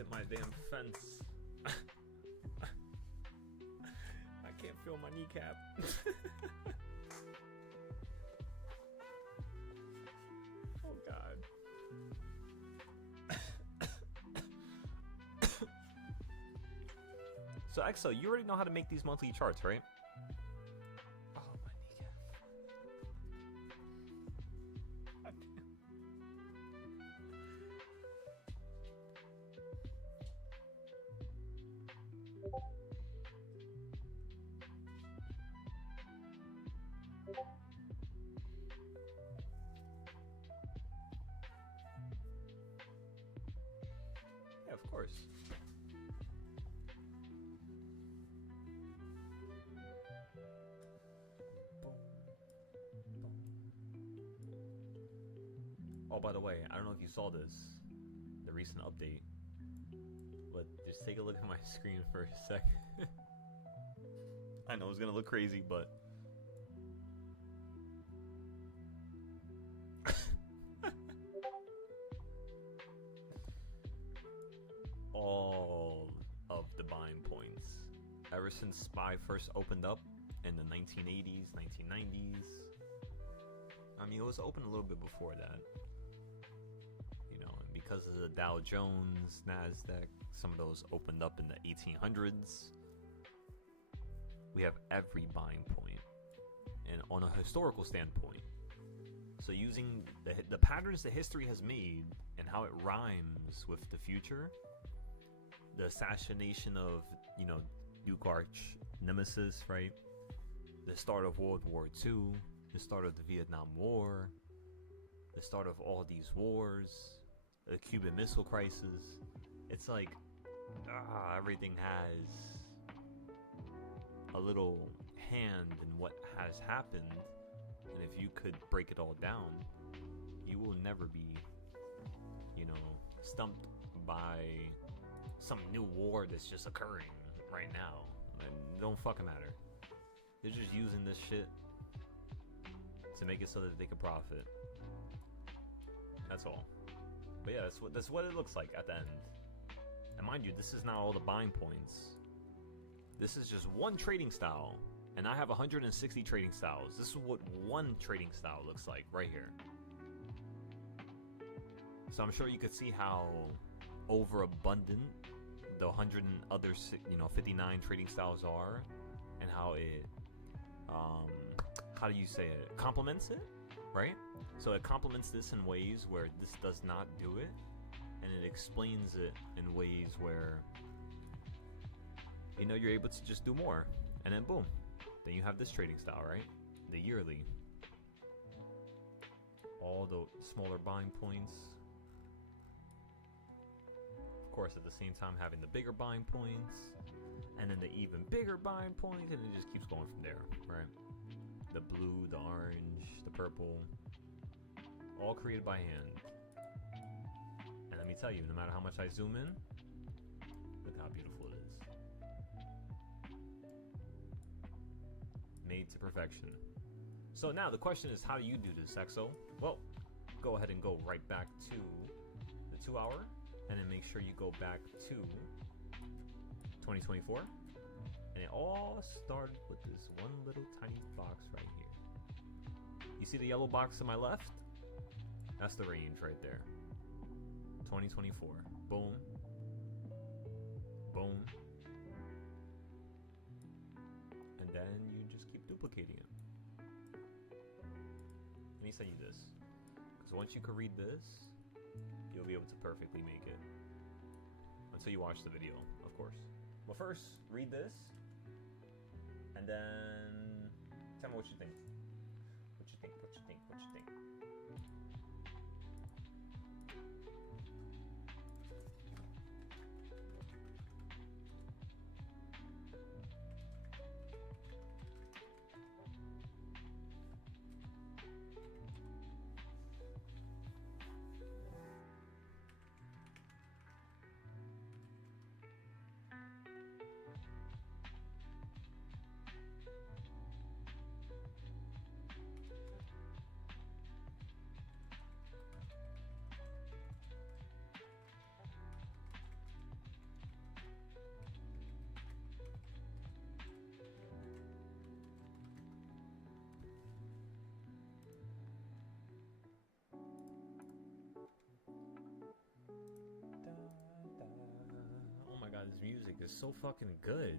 hit my damn fence. I can't feel my kneecap. Oh god. So Exo, you already know how to make these monthly charts, right? Oh, my kneecap. Yeah, of course. Oh, by the way, I don't know if you saw this, the recent update, but just take a look at my screen for a sec. I know it's gonna look crazy, but all of the buying points ever since SPY first opened up in the 1980s, 1990s. I mean, it was open a little bit before that. Because of the Dow Jones, NASDAQ, some of those opened up in the 1800s. We have every buying point, and on a historical standpoint. So using the patterns that history has made and how it rhymes with the future, the assassination of, Duke Arch Nemesis, right? The start of World War II, the start of the Vietnam War, the start of all these wars, the Cuban Missile Crisis. It's like everything has a little hand in what has happened, and if you could break it all down, you will never be, stumped by some new war that's just occurring right now. And it don't fucking matter. They're just using this shit to make it so that they can profit. That's all. But yeah, that's what it looks like at the end. And mind you, this is not all the buying points. This is just one trading style. And I have 160 trading styles. This is what one trading style looks like right here. So I'm sure you could see how overabundant the 100 and other 59 trading styles are, and how it how do you say it, complements it, right? So it complements this in ways where this does not do it, and it explains it in ways where you're able to just do more, and then boom, then you have this trading style, right? The yearly, all the smaller buying points, of course, at the same time having the bigger buying points, and then the even bigger buying points, and it just keeps going from there, right? The blue, the orange, the purple, all created by hand. And let me tell you, no matter how much I zoom in, look how beautiful it is. Made to perfection. So now the question is, how do you do this, Exo? Well, go ahead and go right back to the 2 hour, and then make sure you go back to 2024. And it all started with this one little tiny box right here. You see the yellow box to my left? That's the range right there. 2024. Boom. Boom. And then you just keep duplicating it. Let me send you this. Because once you can read this, you'll be able to perfectly make it. Until you watch the video, of course. But first, read this. And then tell me what you think. What you think, what you think, what you think. god, this music is so fucking good.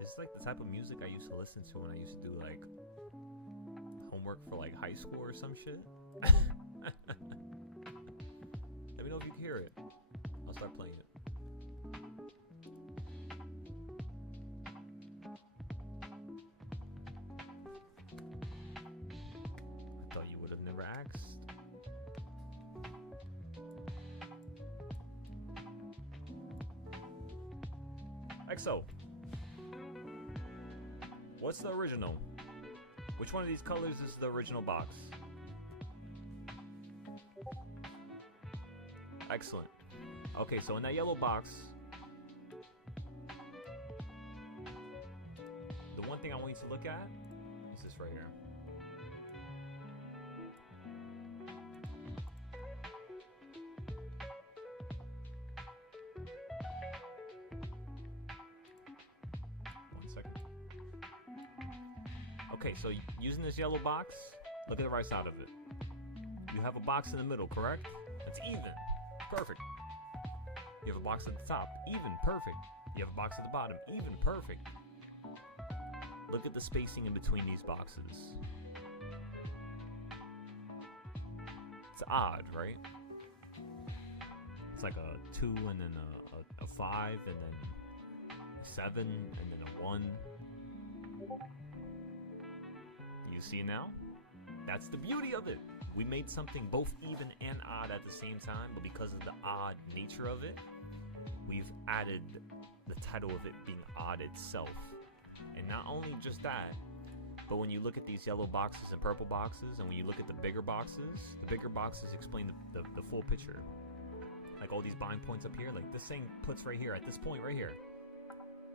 It's like the type of music I used to listen to when I used to do like homework for like high school or some shit. Let me know if you can hear it. I'll start playing it. I thought you would have never asked. XO. What's the original? Which one of these colors is the original box? Excellent. Okay, so in that yellow box, the one thing I want you to look at is this right here. Okay, so using this yellow box, look at the right side of it. You have a box in the middle, correct? It's even. Perfect. You have a box at the top. Even. Perfect. You have a box at the bottom. Even. Perfect. Look at the spacing in between these boxes. It's odd, right? It's like a 2 and then a 5 and then a 7 and then a 1. You see now? That's the beauty of it. We made something both even and odd at the same time, but because of the odd nature of it, we've added the title of it being odd itself. And not only just that, but when you look at these yellow boxes and purple boxes, and when you look at the bigger boxes explain the full picture. Like all these bind points up here, like this thing puts right here, at this point right here.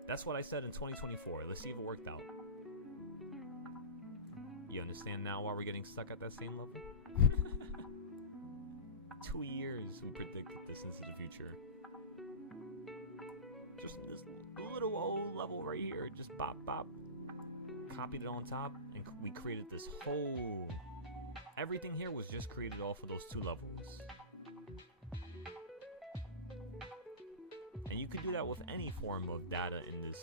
That's what I said in 2024. Let's see if it worked out. You understand now why we're getting stuck at that same level? 2 years we predicted this into the future. Just this little old level right here, just bop bop. Copied it on top, and we created this whole... Everything here was just created off of those 2 levels. And you could do that with any form of data in this,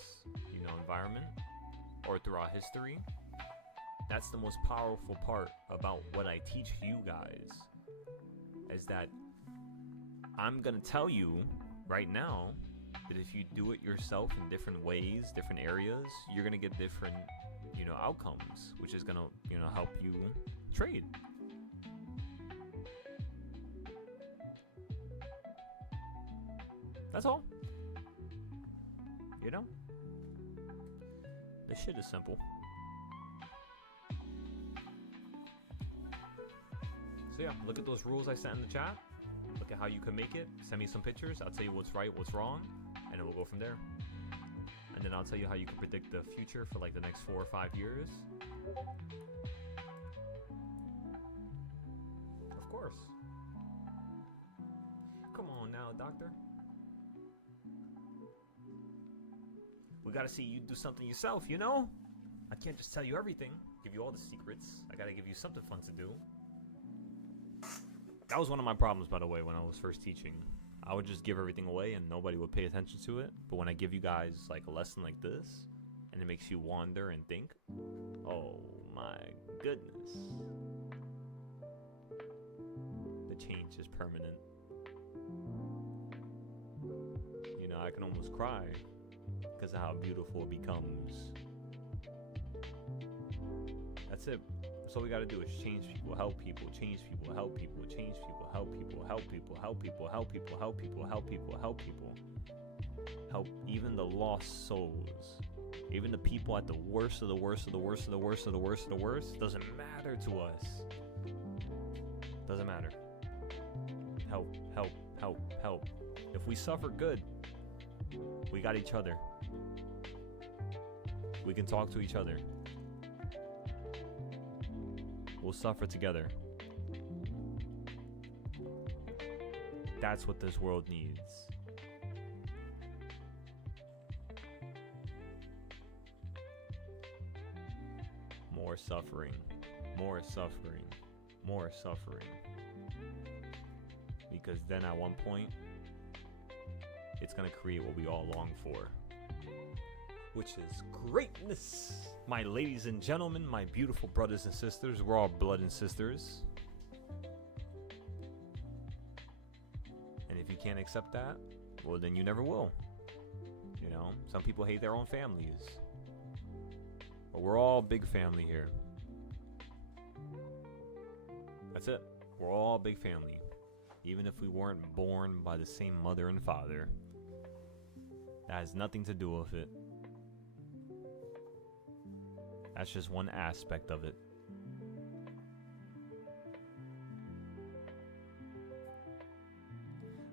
environment, or throughout history. That's the most powerful part about what I teach you guys, is that I'm gonna tell you right now that if you do it yourself in different ways, different areas, you're gonna get different, outcomes, which is gonna, help you trade. That's all. This shit is simple. So yeah, look at those rules I sent in the chat. Look at how you can make it. Send me some pictures. I'll tell you what's right, what's wrong, and then we'll go from there. And then I'll tell you how you can predict the future for like the next 4 or 5 years. Of course. Come on now, doctor. We gotta see you do something yourself, I can't just tell you everything, give you all the secrets. I gotta give you something fun to do. That was one of my problems, by the way, when I was first teaching. I would just give everything away and nobody would pay attention to it. But when I give you guys like a lesson like this, and it makes you wander and think, oh my goodness. The change is permanent. I can almost cry because of how beautiful it becomes. That's it. So all we gotta do is change people, help people, change people, help people, change people, help people, help people, help people, help people, help people, help people, help people. Help even the lost souls. Even the people at the worst of the worst of the worst of the worst of the worst of the worst. Doesn't matter to us. Doesn't matter. Help, help, help, help. If we suffer, good. We got each other. We can talk to each other. We'll suffer together. That's what this world needs. More suffering. More suffering. More suffering. because then at one point it's gonna create what we all long for, which is greatness. My ladies and gentlemen, my beautiful brothers and sisters, we're all blood and sisters. And if you can't accept that, well, then you never will. You know, some people hate their own families. But we're all big family here. That's it. We're all big family. Even if we weren't born by the same mother and father. That has nothing to do with it. That's just one aspect of it.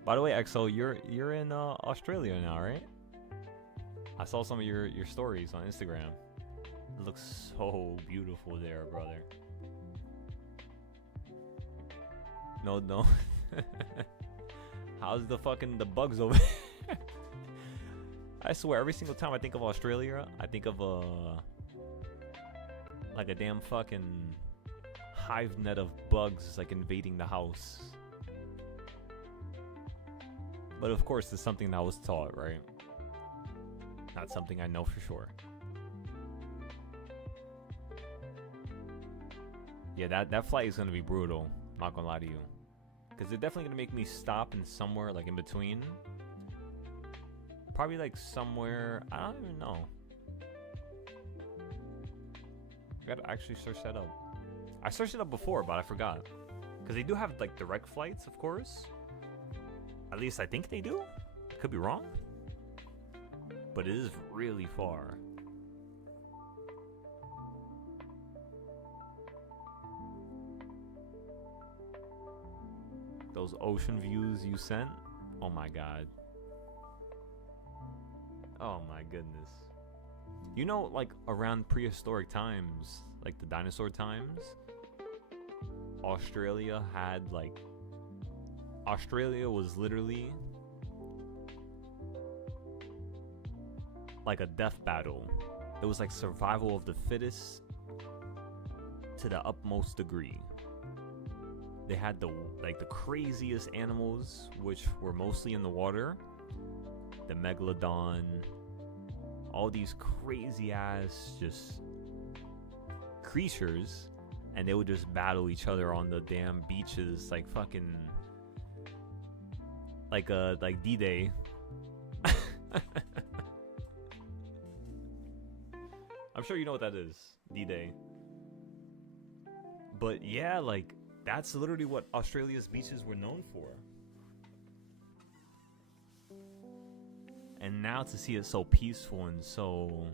By the way, EXO, you're in Australia now, right? I saw some of your stories on Instagram. It looks so beautiful there, brother. No. How's the bugs over there? I swear, every single time I think of Australia, I think of like a damn fucking hive net of bugs like invading the house. But of course, it's something that I was taught, right? Not something I know for sure. Yeah, that flight is gonna be brutal. I'm not gonna lie to you, because they're definitely gonna make me stop in somewhere like in between. Probably like somewhere, I don't even know. I gotta actually search that up. I searched it up before, but I forgot. Because they do have like direct flights, of course. At least I think they do. Could be wrong. But it is really far. Those ocean views you sent? Oh my god. Oh my goodness. You know, like around prehistoric times, like the dinosaur times, Australia was literally like a death battle. It was like survival of the fittest to the utmost degree. They had the craziest animals, which were mostly in the water. The megalodon, all these crazy ass just creatures, and they would just battle each other on the damn beaches like fucking like D-Day. I'm sure you know what that is, D-Day. But yeah, like that's literally what Australia's beaches were known for. And now to see it so peaceful and so,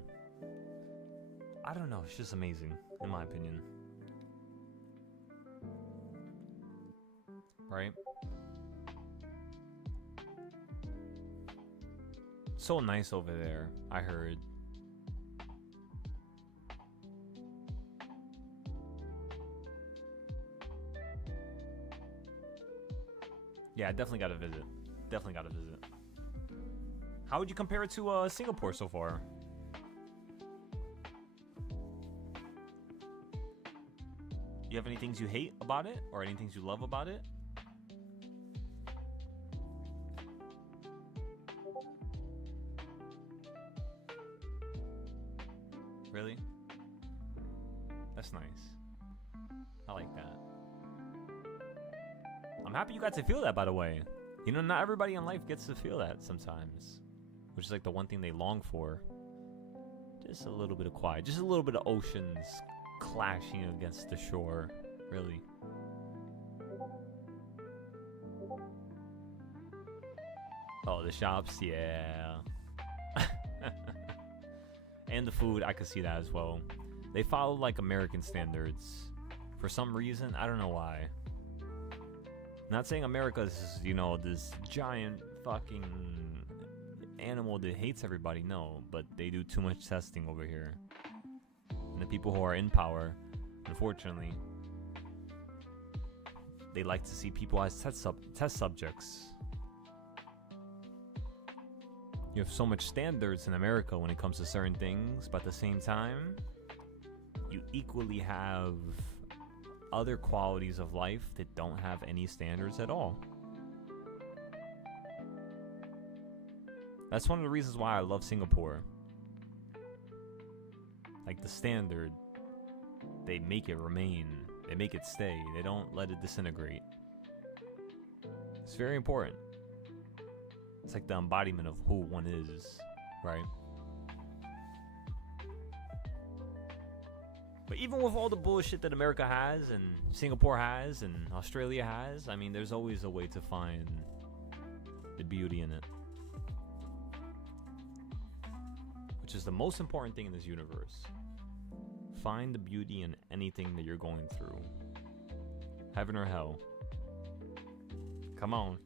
I don't know, it's just amazing, in my opinion. Right? So nice over there, I heard. Yeah, I definitely gotta visit. Definitely gotta visit. How would you compare it to Singapore so far? You have any things you hate about it, or any things you love about it? Really? That's nice. I like that. I'm happy you got to feel that, by the way. You know, not everybody in life gets to feel that sometimes. Which is like the one thing they long for. Just a little bit of quiet. Just a little bit of oceans clashing against the shore. Really. Oh, the shops? Yeah. And the food, I could see that as well. They follow like American standards. For some reason, I don't know why. Not saying America is, you know, this giant fucking animal that hates everybody, no, but they do too much testing over here. And the people who are in power, unfortunately, they like to see people as test subjects. You have so much standards in America when it comes to certain things, but at the same time, you equally have other qualities of life that don't have any standards at all. That's one of the reasons why I love Singapore. Like the standard, they make it remain. They make it stay. They don't let it disintegrate. It's very important. It's like the embodiment of who one is, right? But even with all the bullshit that America has and Singapore has and Australia has, I mean, there's always a way to find the beauty in it. Which is the most important thing in this universe. Find the beauty in anything that you're going through. Heaven or hell. Come on.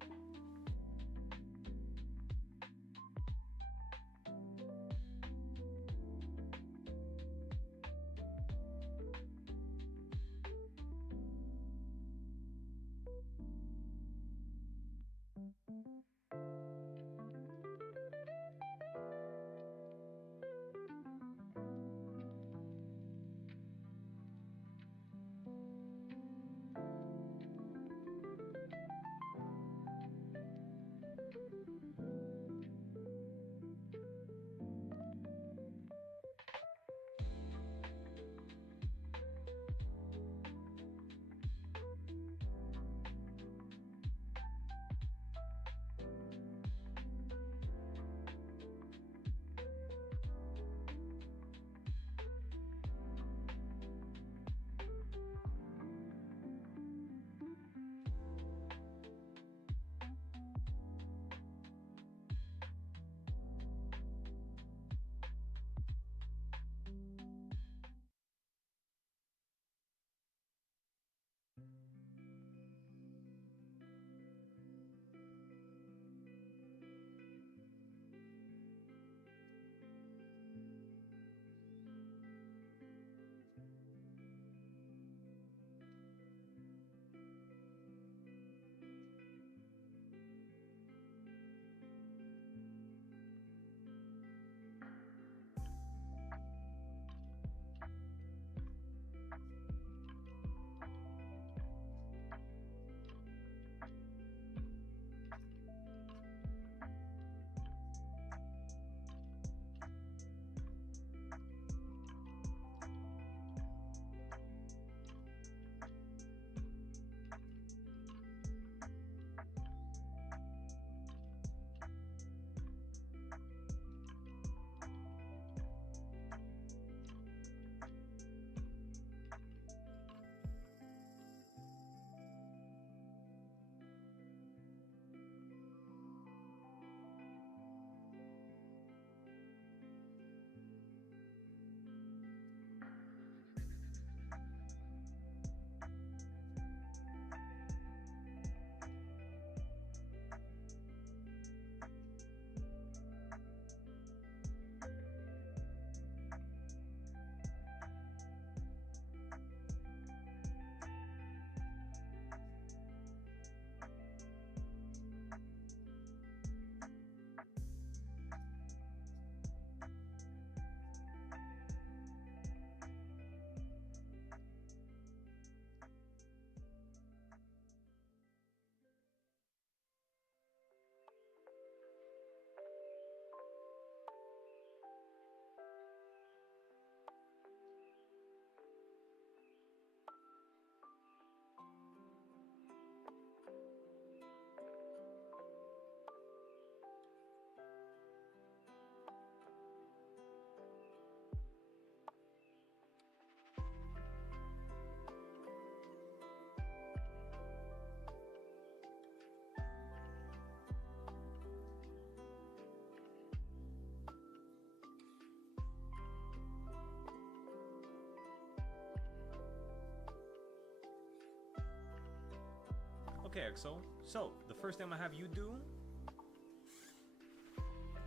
Okay, EXO. So, the first thing I'm gonna have you do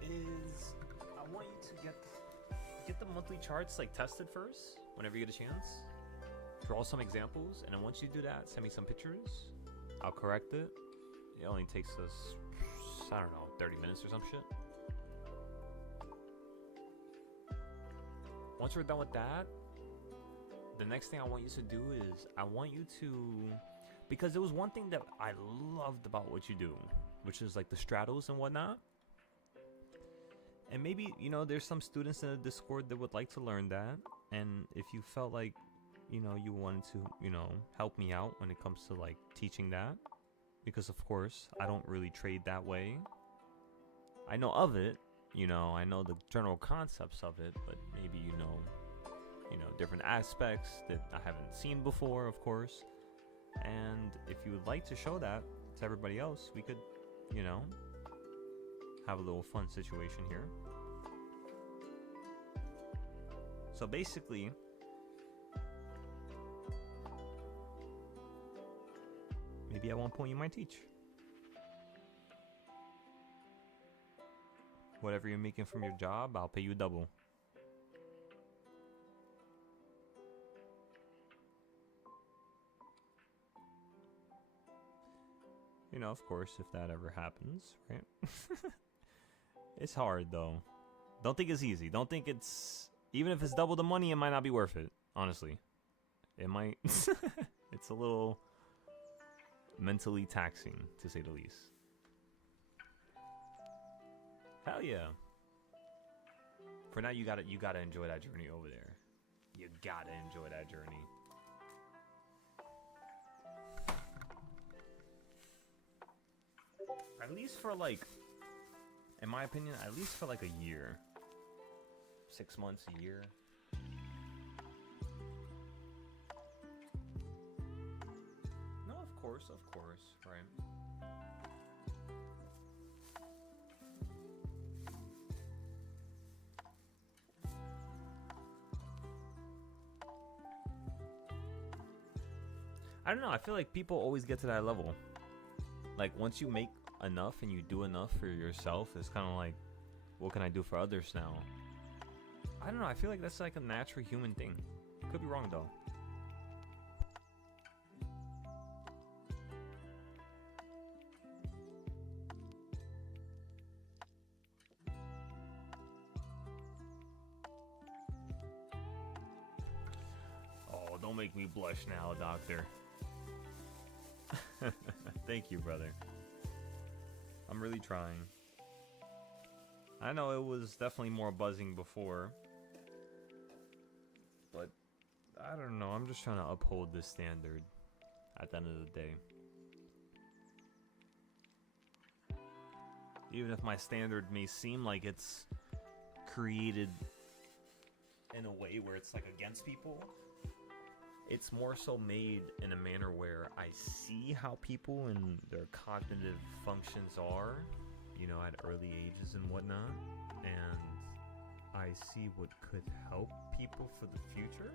is I want you to get the monthly charts like tested first whenever you get a chance. Draw some examples, and then once you do that, send me some pictures. I'll correct it. It only takes us, I don't know, 30 minutes or some shit. Once we're done with that, the next thing I want you to do is I want you to, because there was one thing that I loved about what you do, which is like the stratos and whatnot. And maybe, you know, there's some students in the Discord that would like to learn that. And if you felt like, you know, you wanted to, you know, help me out when it comes to like teaching that, because of course I don't really trade that way. I know of it, you know, I know the general concepts of it, but maybe you know, different aspects that I haven't seen before, of course. And if you would like to show that to everybody else, we could, you know, have a little fun situation here. So basically, maybe at one point you might teach. Whatever you're making from your job, I'll pay you double. You know, of course, if that ever happens, right? It's hard, though. Don't think it's easy. Don't think it's... Even if it's double the money, it might not be worth it, honestly. It might... It's a little mentally taxing, to say the least. Hell yeah. For now, you gotta enjoy that journey over there. You gotta enjoy that journey. At least for like, in my opinion, at least for like a year. 6 months, a year. No, of course, right? I don't know, I feel like people always get to that level. Like, once you make enough and you do enough for yourself, it's kind of like, what can I do for others now? I don't know, I feel like that's like a natural human thing. Could be wrong though. Oh, don't make me blush now, doctor. Thank you, brother. I'm really trying. I know it was definitely more buzzing before, but I don't know. I'm just trying to uphold this standard at the end of the day. Even if my standard may seem like it's created in a way where it's like against people, it's more so made in a manner where I see how people and their cognitive functions are, you know, at early ages and whatnot, and I see what could help people for the future,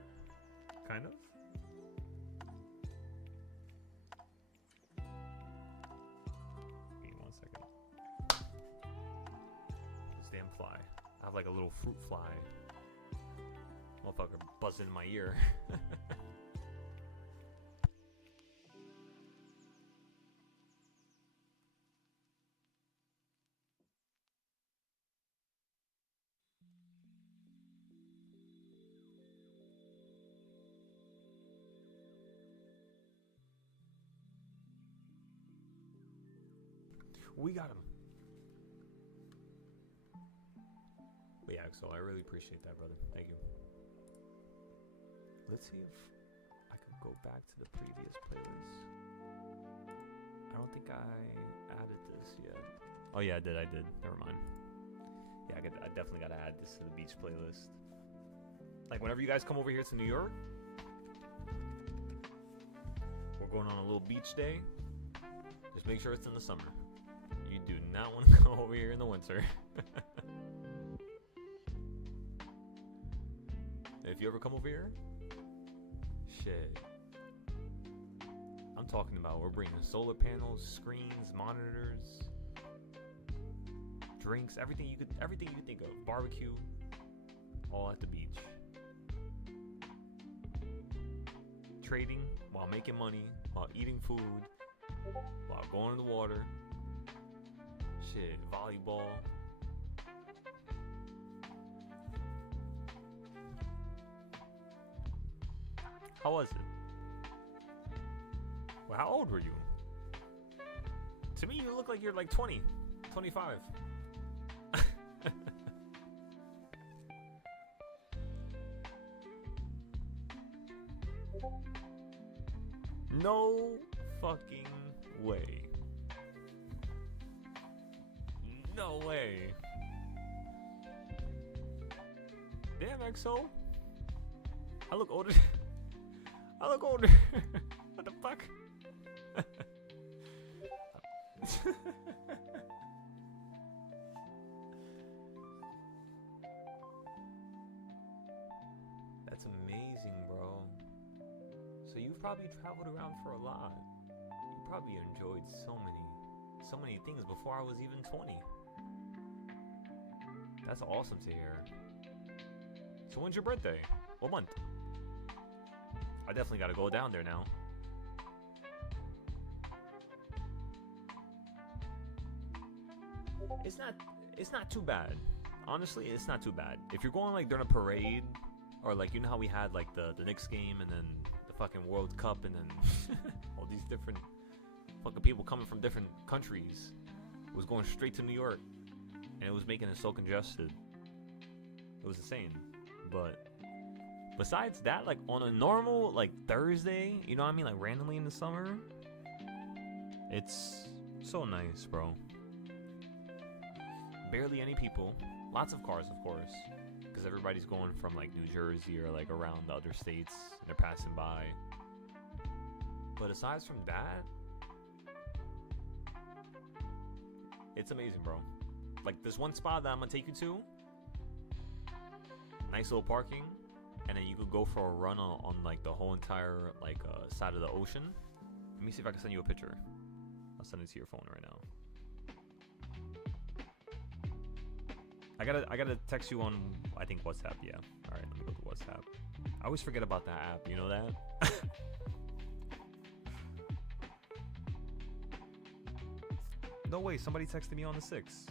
kind of. Give me 1 second. This damn fly. I have like a little fruit fly. Motherfucker buzzing in my ear. We got him. But yeah, Axel, I really appreciate that, brother. Thank you. Let's see if I could go back to the previous playlist. I don't think I added this yet. Oh yeah, I did. Never mind. Yeah, I definitely gotta add this to the beach playlist. Like, whenever you guys come over here to New York, we're going on a little beach day. Just make sure it's in the summer. You do not want to go over here in the winter. If you ever come over here, shit. I'm talking about we're bringing solar panels, screens, monitors, drinks, everything you could think of. Barbecue, all at the beach. Trading while making money, while eating food, while going in the water. Shit, volleyball. How was it? Well, how old were you? To me, you look like you're like 20, 25. No fucking way. No way. Damn, XO. I look older. I look older. What the fuck? That's amazing, bro. So you've probably traveled around for a lot. You probably enjoyed so many things before I was even 20. That's awesome to hear. So when's your birthday? What month? I definitely gotta go down there now. It's not too bad. Honestly, it's not too bad. If you're going like during a parade, or like, you know how we had like the Knicks game and then the fucking World Cup and then all these different fucking people coming from different countries was going straight to New York, and it was making it so congested. It was insane. But besides that, like on a normal like Thursday, you know what I mean, like randomly in the summer, it's so nice, bro. Barely any people, lots of cars, of course, because everybody's going from like New Jersey or like around the other states, and they're passing by. But aside from that, it's amazing, bro. Like this one spot that I'm gonna take you to, nice little parking, and then you could go for a run on like the whole entire like side of the ocean. Let me see if I can send you a picture. I'll send it to your phone right now. I gotta text you on, I think, WhatsApp. Yeah. All right, let me go to WhatsApp. I always forget about that app. You know that? No way. Somebody texted me on the 6th.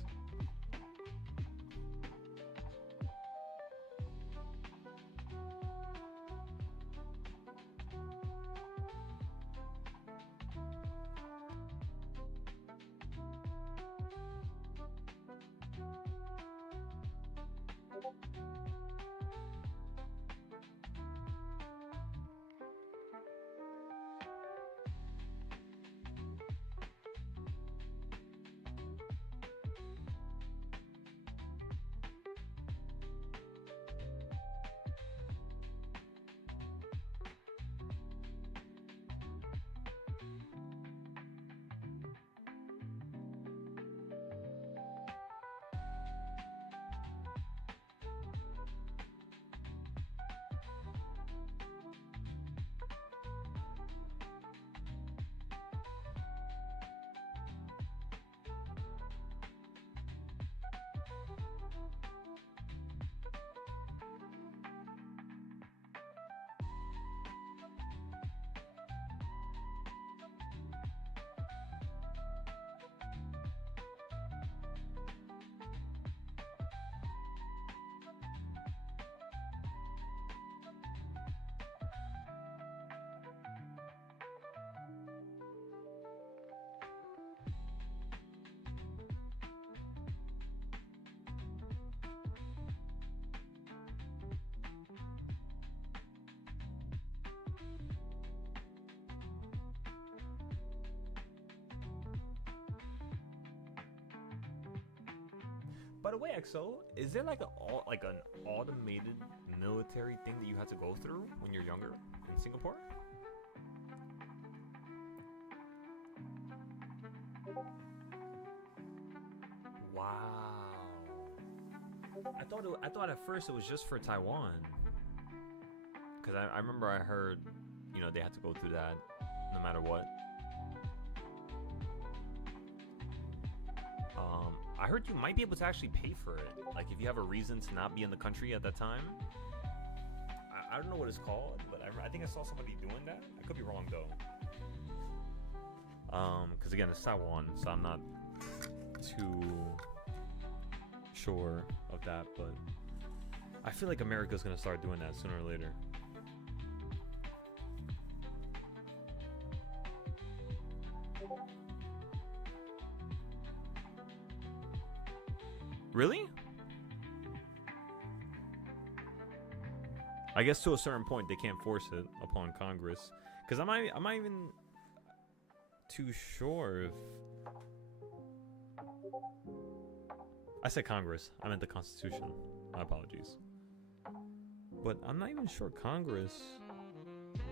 By the way, XO, is there like an automated military thing that you had to go through when you're younger in Singapore? Wow. I thought at first it was just for Taiwan. Because I remember I heard, you know, they had to go through that no matter what. I heard you might be able to actually pay for it. Like if you have a reason to not be in the country at that time. I don't know what it's called, but I think I saw somebody doing that. I could be wrong though. Because again, it's Taiwan, so I'm not too sure of that, but I feel like America's gonna start doing that sooner or later. Really? I guess to a certain point they can't force it upon Congress. Because I'm not even too sure if... I said Congress. I meant the Constitution. My apologies. But I'm not even sure Congress...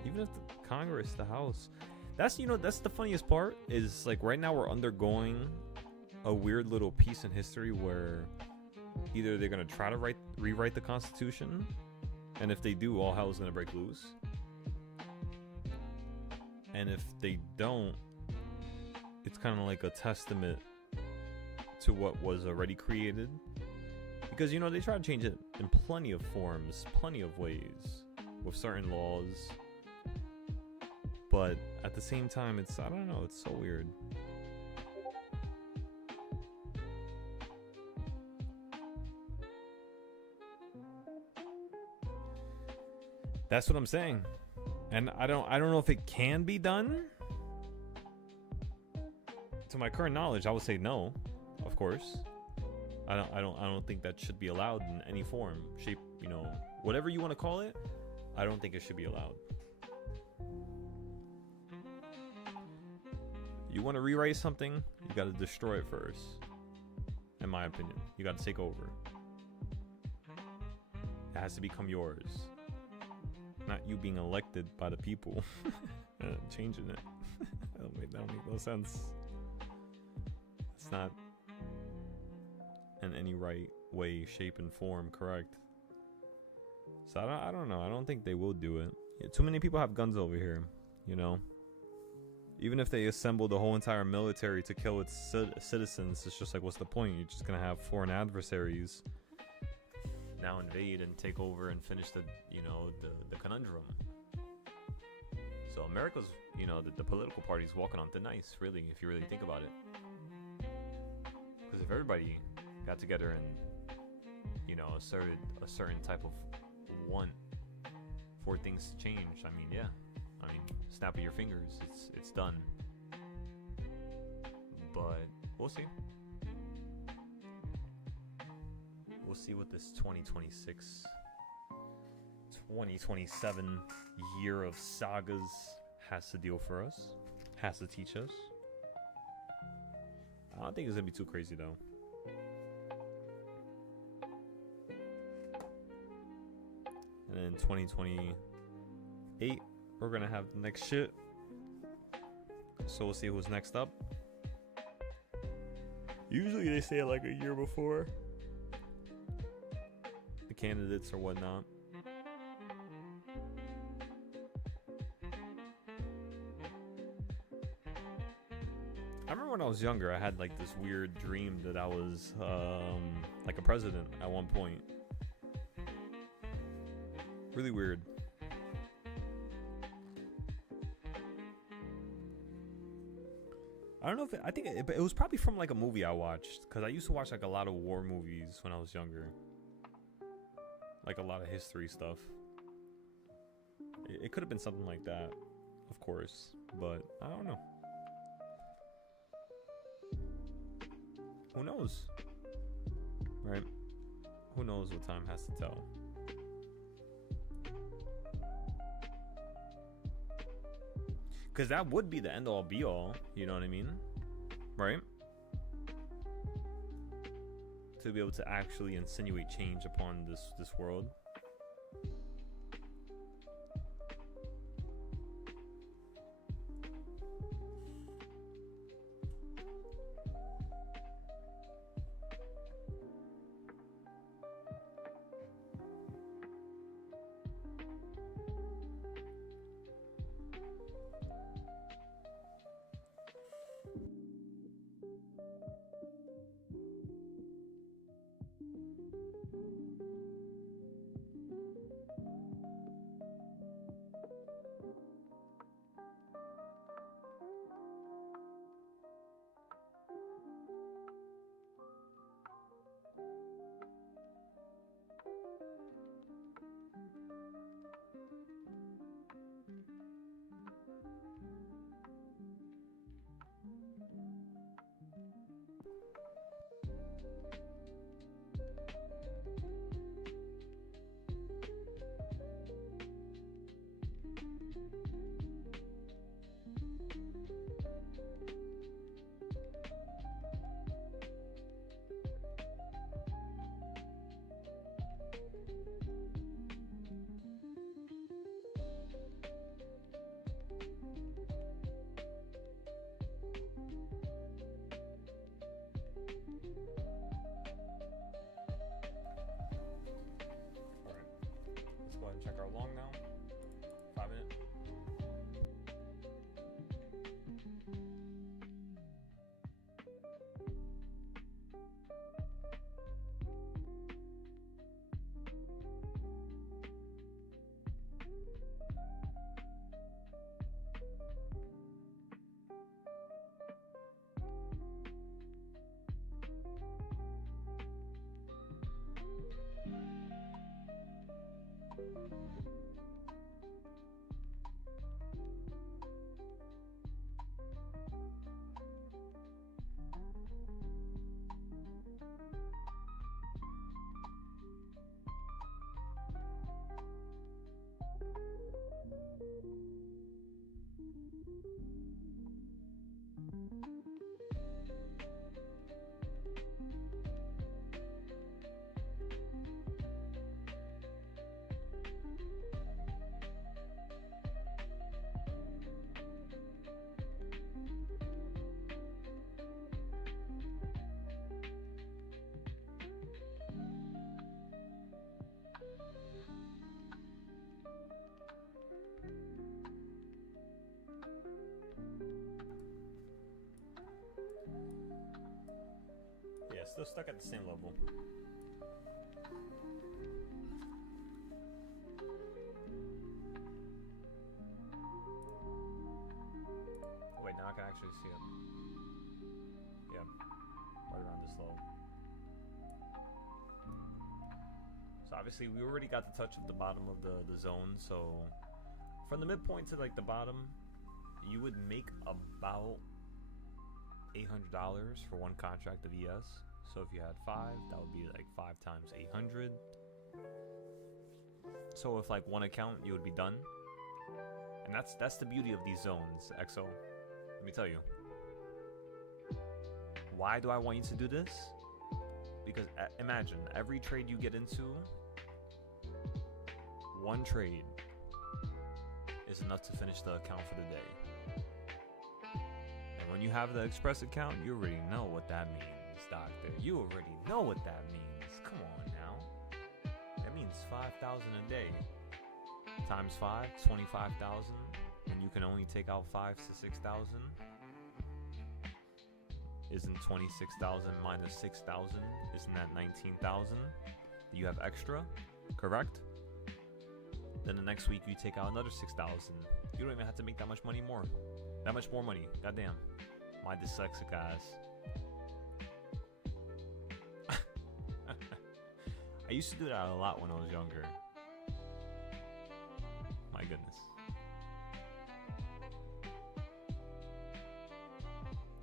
Even if the Congress, the House... That's, you know, that's the funniest part. Is, like, right now we're undergoing a weird little piece in history where either they're going to try to rewrite the Constitution, and if they do, all hell is going to break loose. And if they don't, it's kind of like a testament to what was already created. Because, you know, they try to change it in plenty of forms, plenty of ways, with certain laws. But at the same time, it's, I don't know, it's so weird. That's what I'm saying. And I don't know if it can be done. To my current knowledge, I would say no, of course. I don't think that should be allowed in any form, shape, you know, whatever you want to call it. I don't think it should be allowed. You want to rewrite something, you got to destroy it first. In my opinion, you got to take over. It has to become yours. Not you being elected by the people. Changing it. that don't make no sense. It's not in any right way, shape, and form correct. So I don't know. I don't think they will do it. Yeah, too many people have guns over here, you know. Even if they assemble the whole entire military to kill its citizens, it's just like, what's the point? You're just gonna have foreign adversaries now invade and take over and finish the, you know, the conundrum. So America's, you know, the political party's walking on thin ice, really, if you really think about it. Because if everybody got together and, you know, asserted a certain type of want for things to change, I mean, yeah. I mean, snap of your fingers, it's done. But we'll see. We'll see what this 2026, 2027 year of sagas has to deal for us, has to teach us. I don't think it's gonna be too crazy though. And then 2028, we're gonna have the next shit. So we'll see who's next up. Usually they say it like a year before. The candidates or whatnot. I remember when I was younger, I had like this weird dream that I was like a president at one point. Really weird. I don't know if I think it was probably from like a movie I watched, because I used to watch like a lot of war movies when I was younger, like a lot of history stuff. It could have been something like that, of course, but I don't know. Who knows, right? Who knows what time has to tell. Because that would be the end all be all, you know what I mean? Right? To be able to actually insinuate change upon this world. Yeah, still stuck at the same level. Wait, now I can actually see it. Yeah, right around this low. So obviously we already got the touch of the bottom of the zone, so from the midpoint to like the bottom, you would make about $800 for one contract of ES. So if you had 5, that would be like 5 times 800. So if like one account, you would be done. And that's the beauty of these zones, EXO. Let me tell you. Why do I want you to do this? Because imagine every trade you get into, one trade is enough to finish the account for the day. And when you have the Express account, you already know what that means, doctor. You already know what that means. Come on now. That means 5,000 a day. Times 5, 25,000. And you can only take out 5 to 6,000. Isn't 26,000 minus 6,000? Isn't that 19,000? You have extra, correct? Then the next week you take out another 6,000. You don't even have to make that much money more. That much more money. Goddamn. My dyslexic ass. I used to do that a lot when I was younger. My goodness.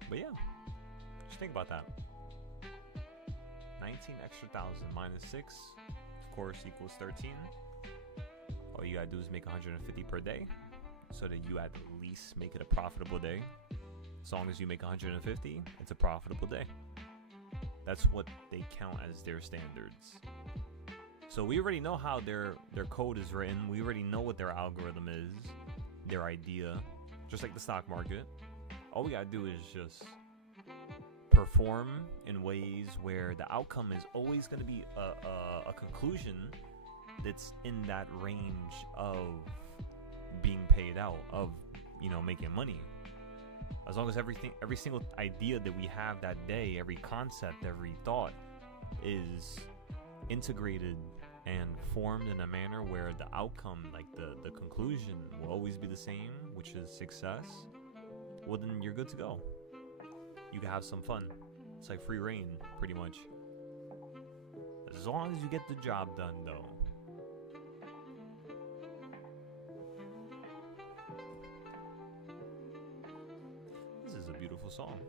But yeah, just think about that. 19 extra thousand minus 6, of course, equals 13. All you gotta do is make 150 per day, so that you at least make it a profitable day. As long as you make 150, it's a profitable day. That's what they count as their standards. So we already know how their code is written. We already know what their algorithm is, their idea, just like the stock market. All we gotta do is just perform in ways where the outcome is always gonna be a conclusion that's in that range of being paid out, of, you know, making money. As long as every single idea that we have that day, every concept, every thought is integrated and formed in a manner where the outcome, like the conclusion, will always be the same, which is success, well then you're good to go. You can have some fun. It's like free reign, pretty much. As long as you get the job done, though. This is a beautiful song.